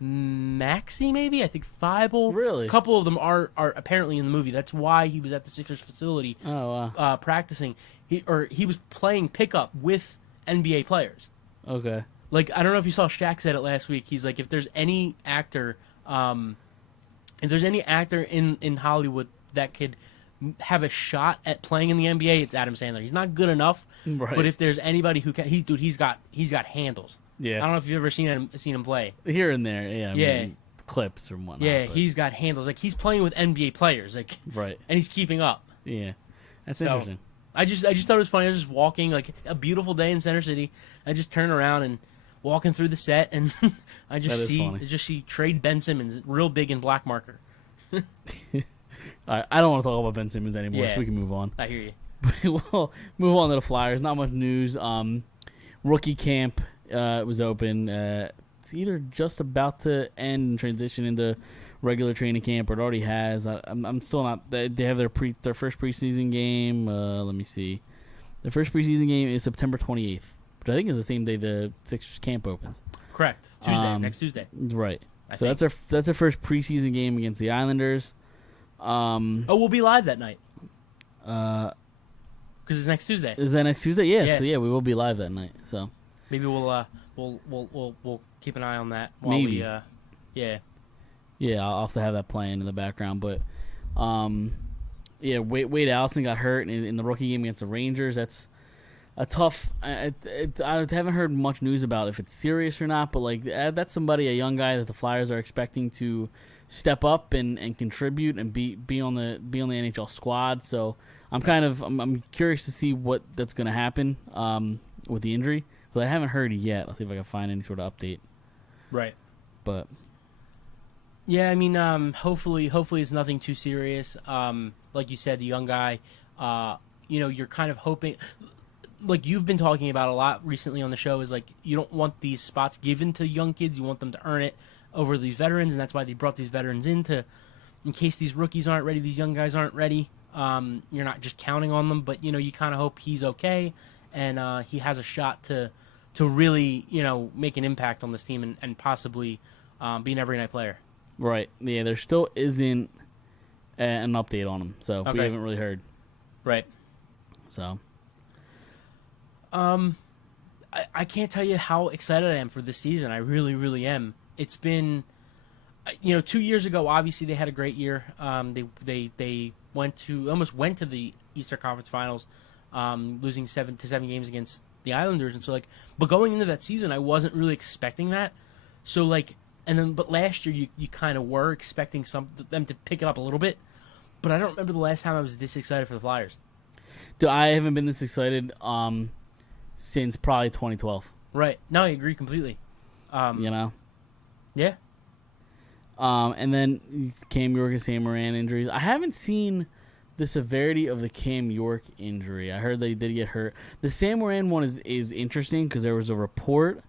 Maxie, maybe. I think Thibault. Really? A couple of them are apparently in the movie. That's why he was at the Sixers facility. Oh, wow. Practicing. He was playing pickup with NBA players. Okay. Like, I don't know if you saw Shaq said it last week. He's like, if there's any actor in Hollywood that could have a shot at playing in the NBA, it's Adam Sandler. He's not good enough, right. But if there's anybody who can, he's got handles. Yeah. I don't know if you've ever seen him play. Here and there, yeah. I Yeah. mean, clips and whatnot. Yeah, but... he's got handles. Like, he's playing with NBA players. Like, right. And he's keeping up. Yeah. That's So, interesting. I just thought it was funny. I was just walking, like a beautiful day in Center City. I just turn around and walking through the set, and I just see "Trade Ben Simmons" real big in black marker. I don't want to talk about Ben Simmons anymore, Yeah. so we can move on. I hear you. We'll move on to the Flyers. Not much news. Rookie camp was open. It's either just about to end and transition into regular training camp, or it already has. I'm still not. They have their first preseason game. Let me see. The first preseason game is September 28th, which I think is the same day the Sixers camp opens. Correct. Tuesday. Next Tuesday. Right. I So think. that's their first preseason game against the Islanders. We'll be live that night Because it's next Tuesday. is that next Tuesday? Yeah. Yeah. So yeah, we will be live that night. So Maybe we'll keep an eye on that. While Maybe. Yeah. yeah, I'll have to have that playing in the background. But yeah, Wade Allison got hurt in the rookie game against the Rangers. That's a tough. I haven't heard much news about if it's serious or not. But like that's a young guy that the Flyers are expecting to step up and contribute and be on the NHL squad. So I'm curious to see what that's going to happen with the injury. But I haven't heard it yet. Let's see if I can find any sort of update. Right. But yeah, I mean, hopefully it's nothing too serious. Like you said, the young guy. You're kind of hoping. Like you've been talking about a lot recently on the show, is like you don't want these spots given to young kids. You want them to earn it over these veterans, and that's why they brought these veterans in case these rookies aren't ready, these young guys aren't ready. You're not just counting on them, but you kind of hope he's okay, and he has a shot to really make an impact on this team and possibly be an every night player. right, yeah, there still isn't an update on him, so we Okay. haven't really heard. Right. So I can't tell you how excited I am for this season. I really, really am. It's been, 2 years ago. Obviously, they had a great year. They almost went to the Eastern Conference Finals, losing 7 games against the Islanders, and so but going into that season, I wasn't really expecting that. So but last year you kind of were expecting them to pick it up a little bit, but I don't remember the last time I was this excited for the Flyers. dude, I haven't been this excited since probably 2012. Right. No, I agree completely. You know. Yeah. And then Cam York and Sam Moran injuries. I haven't seen the severity of the Cam York injury. I heard they did get hurt. The Sam Moran one is interesting because there was a report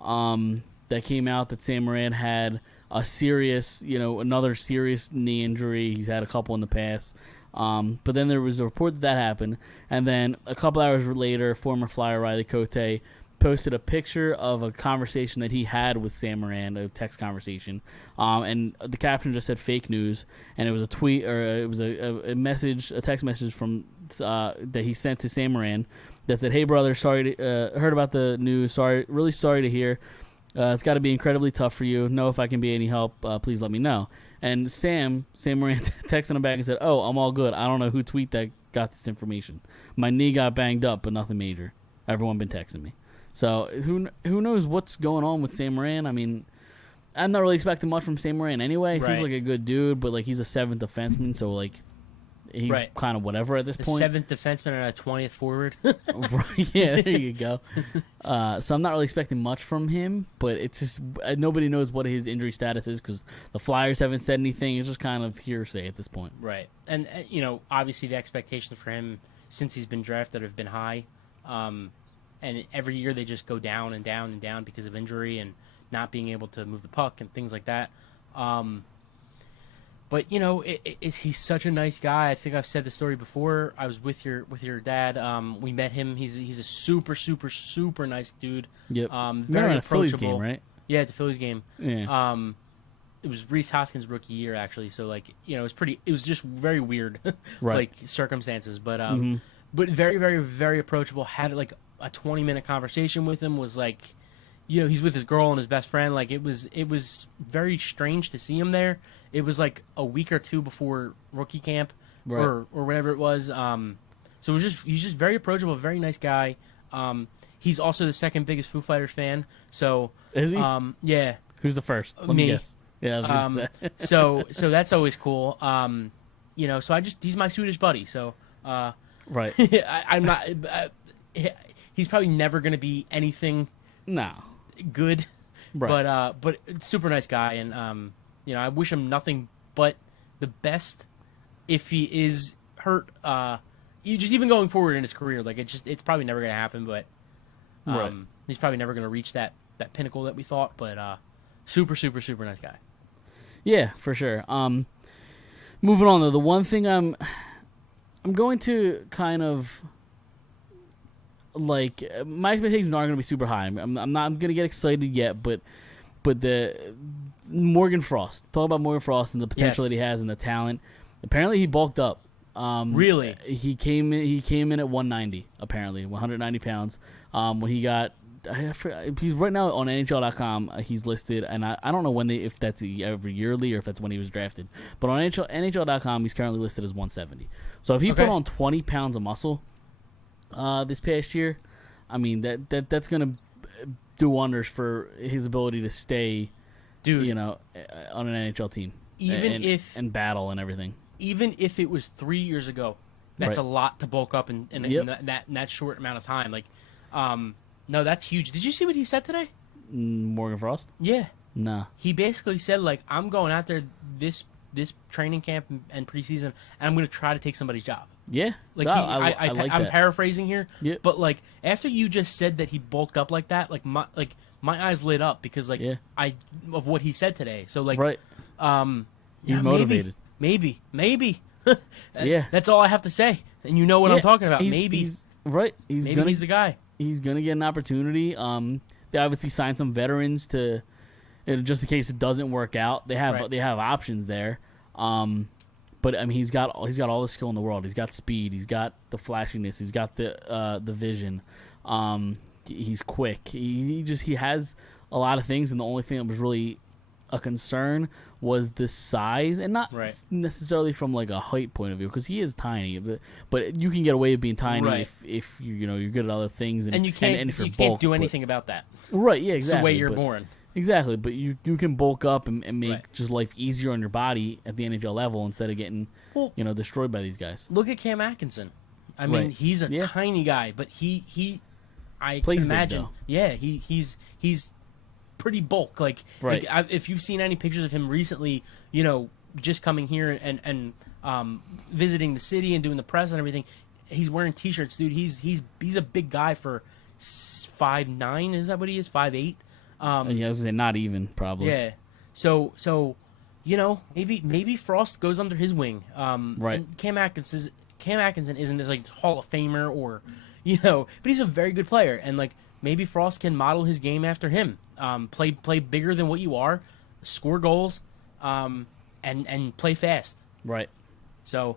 that came out that Sam Moran had a serious, another serious knee injury. He's had a couple in the past. But then there was a report that happened. And then a couple hours later, former Flyer Riley Cote posted a picture of a conversation that he had with Sam Moran, a text conversation, and the caption just said "fake news," and it was a tweet or it was a message, a text message from that he sent to Sam Moran that said, "Hey brother, sorry heard about the news. Really sorry to hear. It's got to be incredibly tough for you. Know if I can be any help, please let me know." And Sam Moran texted him back and said, "Oh, I'm all good. I don't know who tweet that got this information. My knee got banged up, but nothing major. Everyone been texting me." So who knows what's going on with Sam Moran? I mean, I'm not really expecting much from Sam Moran anyway. He seems like a good dude, but like he's a 7th defenseman, so like he's kind of whatever at this point. 7th defenseman and a 20th forward. Right, yeah, there you go. So I'm not really expecting much from him, but it's just nobody knows what his injury status is because the Flyers haven't said anything. It's just kind of hearsay at this point. Right, and obviously the expectations for him since he's been drafted have been high. And every year they just go down and down and down because of injury and not being able to move the puck and things like that. But he's such a nice guy. I think I've said the story before. I was with your dad. We met him. He's a super super super nice dude. Yep. Very approachable. Phillies game, right? Yeah, at the Phillies game. Yeah. It was Rhys Hoskins' rookie year actually. So like it was pretty. It was just very weird, right. like circumstances. But but very very very approachable. Had like a 20-minute conversation with him. Was like, he's with his girl and his best friend. Like it was very strange to see him there. It was like a week or two before rookie camp, right. or whatever it was. So he's just very approachable, very nice guy. He's also the second biggest Foo Fighters fan. So is he? Yeah. Who's the first? Let me guess. Yeah. I was gonna say. so that's always cool. So he's my Swedish buddy. So right. I'm not. He's probably never going to be anything good, right. But super nice guy, and I wish him nothing but the best. If he is hurt, just even going forward in his career, like it's probably never going to happen. But right. He's probably never going to reach that pinnacle that we thought. But super super super nice guy. Yeah, for sure. Moving on though, the one thing I'm going to kind of. Like my expectations aren't going to be super high. I'm not going to get excited yet, but the Morgan Frost. Talk about Morgan Frost and the potential that he has and the talent. Apparently, he bulked up. Really, he came in at 190. Apparently, 190 pounds. When he got, he's right now on NHL.com. He's listed, and I don't know if that's every yearly or if that's when he was drafted. But on NHL.com, he's currently listed as 170. So if he put on 20 pounds of muscle. This past year, I mean that's gonna do wonders for his ability to stay, dude, on an NHL team, and battle and everything. Even if it was 3 years ago, that's right. a lot to bulk up in that short amount of time. Like, no, that's huge. Did you see what he said today? Morgan Frost? Yeah. No. He basically said like, I'm going out there this training camp and preseason, and I'm going to try to take somebody's job. Yeah, like I like I'm that. paraphrasing here, yep. But like after you just said that he bulked up like that, like my eyes lit up because like of what he said today. So like, right, he's motivated. Maybe. Yeah, that's all I have to say, and you know what I'm talking about. He's right. He's the guy. He's gonna get an opportunity. They obviously signed some veterans to, just in case it doesn't work out. They have options there. But I mean, he's got all the skill in the world. He's got speed. He's got the flashiness. He's got the vision. He's quick. He has a lot of things. And the only thing that was really a concern was the size, and not necessarily from like a height point of view, because he is tiny. But you can get away with being tiny if you're good at other things, and you can't if you're can't do anything about that. Right? Yeah, exactly. It's the way you're born. Exactly, but you can bulk up and make just life easier on your body at the NHL level instead of getting destroyed by these guys. Look at Cam Atkinson. I mean, he's a tiny guy, but I Plays can big, imagine. though. Yeah, he's pretty bulk. Like, Right. if you've seen any pictures of him recently, just coming here and visiting the city and doing the press and everything, he's wearing t-shirts, dude. He's a big guy for 5'9". Is that what he is? 5'8". Yeah, I was gonna say not even probably. Yeah. So maybe Frost goes under his wing. Right. And Cam Atkinson isn't this like Hall of Famer or, but he's a very good player, and like maybe Frost can model his game after him. Play bigger than what you are, score goals, and play fast. Right. So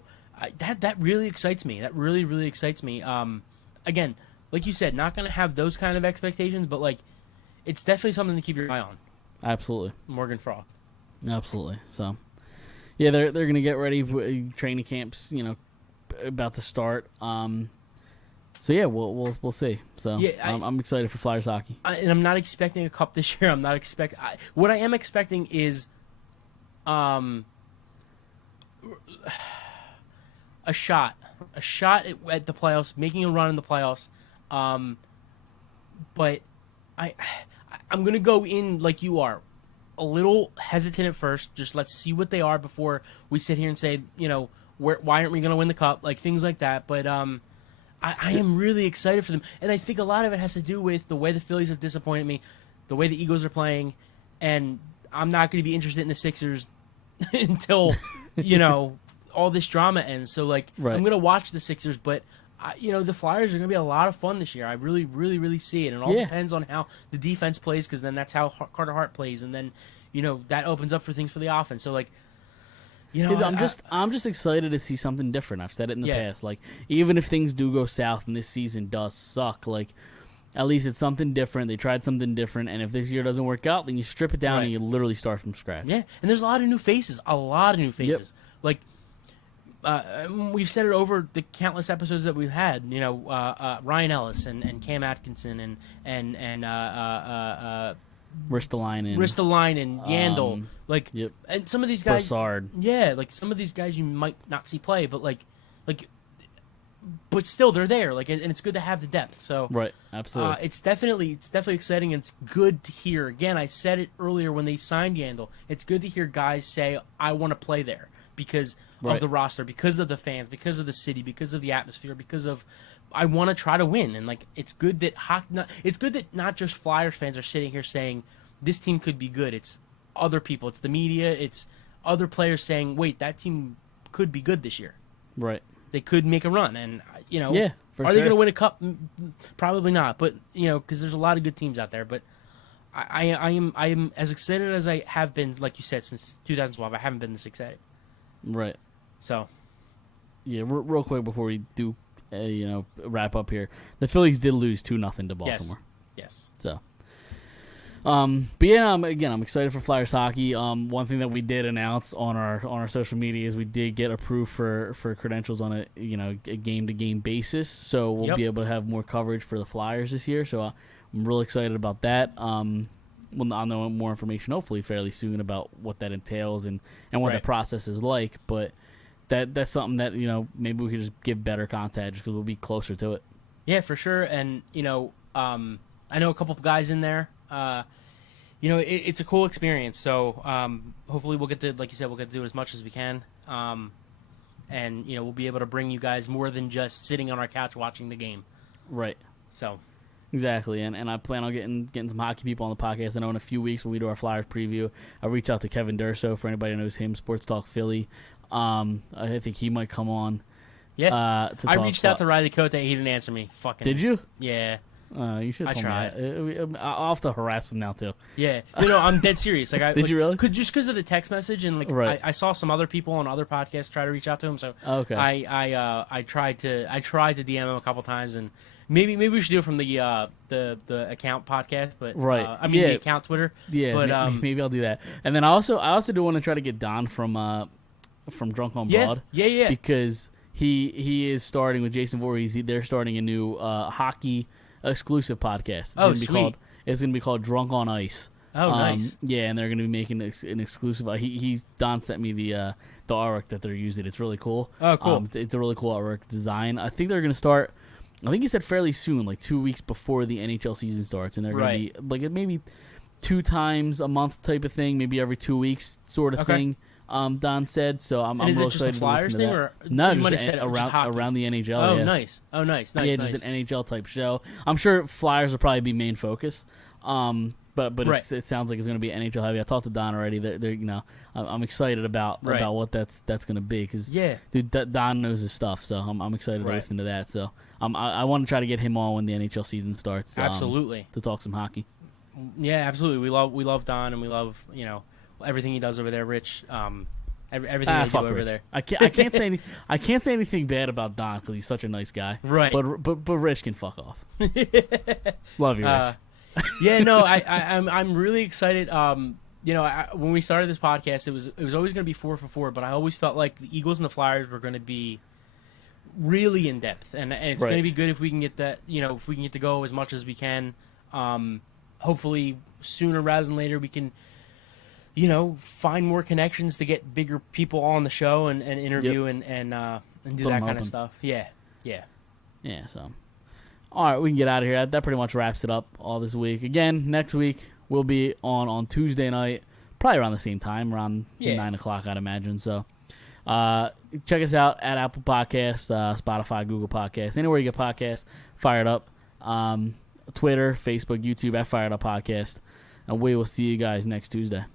that really excites me. That really excites me. Again, like you said, not going to have those kind of expectations, but like it's definitely something to keep your eye on. Absolutely. Morgan Frost. Absolutely. So, yeah, they're going to get ready. Training camps, about to start. So yeah, we'll see. So Yeah, I'm excited for Flyers hockey. And I'm not expecting a cup this year. I'm not what I am expecting is, a shot at the playoffs, making a run in the playoffs. But I'm gonna go in like you are, a little hesitant at first. Just let's see what they are before we sit here and say, why aren't we gonna win the cup? Like things like that. But I am really excited for them, and I think a lot of it has to do with the way the Phillies have disappointed me, the way the Eagles are playing, and I'm not going to be interested in the Sixers until all this drama ends. So like Right. I'm going to watch the Sixers, but the Flyers are going to be a lot of fun this year. I really see it, and it all Yeah. depends on how the defense plays, because then that's how Carter Hart plays, and then that opens up for things for the offense. So like. I'm just excited to see something different. I've said it in the Yeah. past. Like, even if things do go south and this season does suck, like, at least it's something different. They tried something different, and if this year doesn't work out, then you strip it down Right. and you literally start from scratch. Yeah, and there's a lot of new faces. Like, we've said it over the countless episodes that we've had. Ryan Ellis and Cam Atkinson and Ristolainen, Yandel, Yep. and some of these guys. Brassard. Yeah, like some of these guys you might not see play, but but still they're there. Like, and it's good to have the depth. So Right, absolutely. it's definitely exciting, and it's good to hear. Again, I said it earlier when they signed Yandel. It's good to hear guys say, "I want to play there," because Right. of the roster, because of the fans, because of the city, because of the atmosphere, because of I want to try to win. And like it's good that not just Flyers fans are sitting here saying this team could be good. It's other people, it's the media, it's other players saying, "Wait, that team could be good this year. Right. They could make a run." And Yeah, for are they sure. going to win a cup? Probably not. But because there's a lot of good teams out there. But I am as excited as I have been, like you said, since 2012. I haven't been this excited. Right. So Yeah, real quick before we do, wrap up here. The Phillies did lose 2-0 to Baltimore. yes. So, but yeah, again, I'm excited for Flyers hockey. One thing that we did announce on our social media is we did get approved for credentials on a game to game basis. So we'll Yep. be able to have more coverage for the Flyers this year. So I'm real excited about that. I'll know more information hopefully fairly soon about what that entails and what the Right. process is like. But that's something that maybe we could just give better content just because we'll be closer to it. Yeah, for sure. And I know a couple of guys in there. It's a cool experience. So hopefully we'll get to, like you said, we'll get to do as much as we can. And we'll be able to bring you guys more than just sitting on our couch watching the game. Right. So Exactly, and I plan on getting some hockey people on the podcast. I know in a few weeks when we do our Flyers preview, I'll reach out to Kevin Durso for anybody who knows him, Sports Talk Philly. I think he might come on. yeah, To I talk reached out to Riley Cote. He didn't answer me. Fucking Did you? Yeah, You should. I tried. I'll have to harass him now too. yeah. I'm dead serious. Like, Did you really? Just because of the text message, and like Right. I saw some other people on other podcasts try to reach out to him. So Okay. I tried to DM him a couple times, and maybe we should do it from the account podcast, but Right. the account Twitter. Yeah, but maybe I'll do that. And then I also do want to try to get Don from Drunk on Broad. yeah. Because he is starting with Jason Voorhees. They're starting a new hockey exclusive podcast. It's gonna be called Drunk on Ice. Oh, nice. Yeah, and they're gonna be making an exclusive. Don sent me the artwork that they're using. It's really cool. Oh, cool. It's a really cool artwork design. I think they're gonna start I think he said fairly soon, like 2 weeks before the NHL season starts, and they're going to be like maybe 2 times a month type of thing, maybe every 2 weeks sort of thing. Don said so. I'm is real it just a excited Flyers to listen thing, to or that. No, you might just have said around the NHL. Oh, yeah. nice. Oh, nice. Yeah, just an NHL type show. I'm sure Flyers will probably be main focus. But it sounds like it's going to be NHL heavy. I talked to Don already. They're I'm excited about what that's going to be because dude, Don knows his stuff. So I'm excited to listen to that. So I want to try to get him on when the NHL season starts. Absolutely. To talk some hockey. Yeah, absolutely. We love Don, and we love everything he does over there. Rich, everything they do over Rich. there. I can't say anything bad about Don because he's such a nice guy. Right. But Rich can fuck off. Love you, Rich. Yeah, no, I'm really excited. When we started this podcast, it was always going to be 4 for 4, but I always felt like the Eagles and the Flyers were going to be really in depth, and it's going to be good if we can get that. If we can get to go as much as we can. Hopefully sooner rather than later, we can find more connections to get bigger people on the show and interview and do that kind of stuff. Yeah. So. All right, we can get out of here. That pretty much wraps it up all this week. Again, next week we'll be on Tuesday night, probably around the same time, around 9 o'clock, I'd imagine. So check us out at Apple Podcasts, Spotify, Google Podcasts, anywhere you get podcasts, Fired Up, Twitter, Facebook, YouTube, at Fired Up Podcast. And we will see you guys next Tuesday.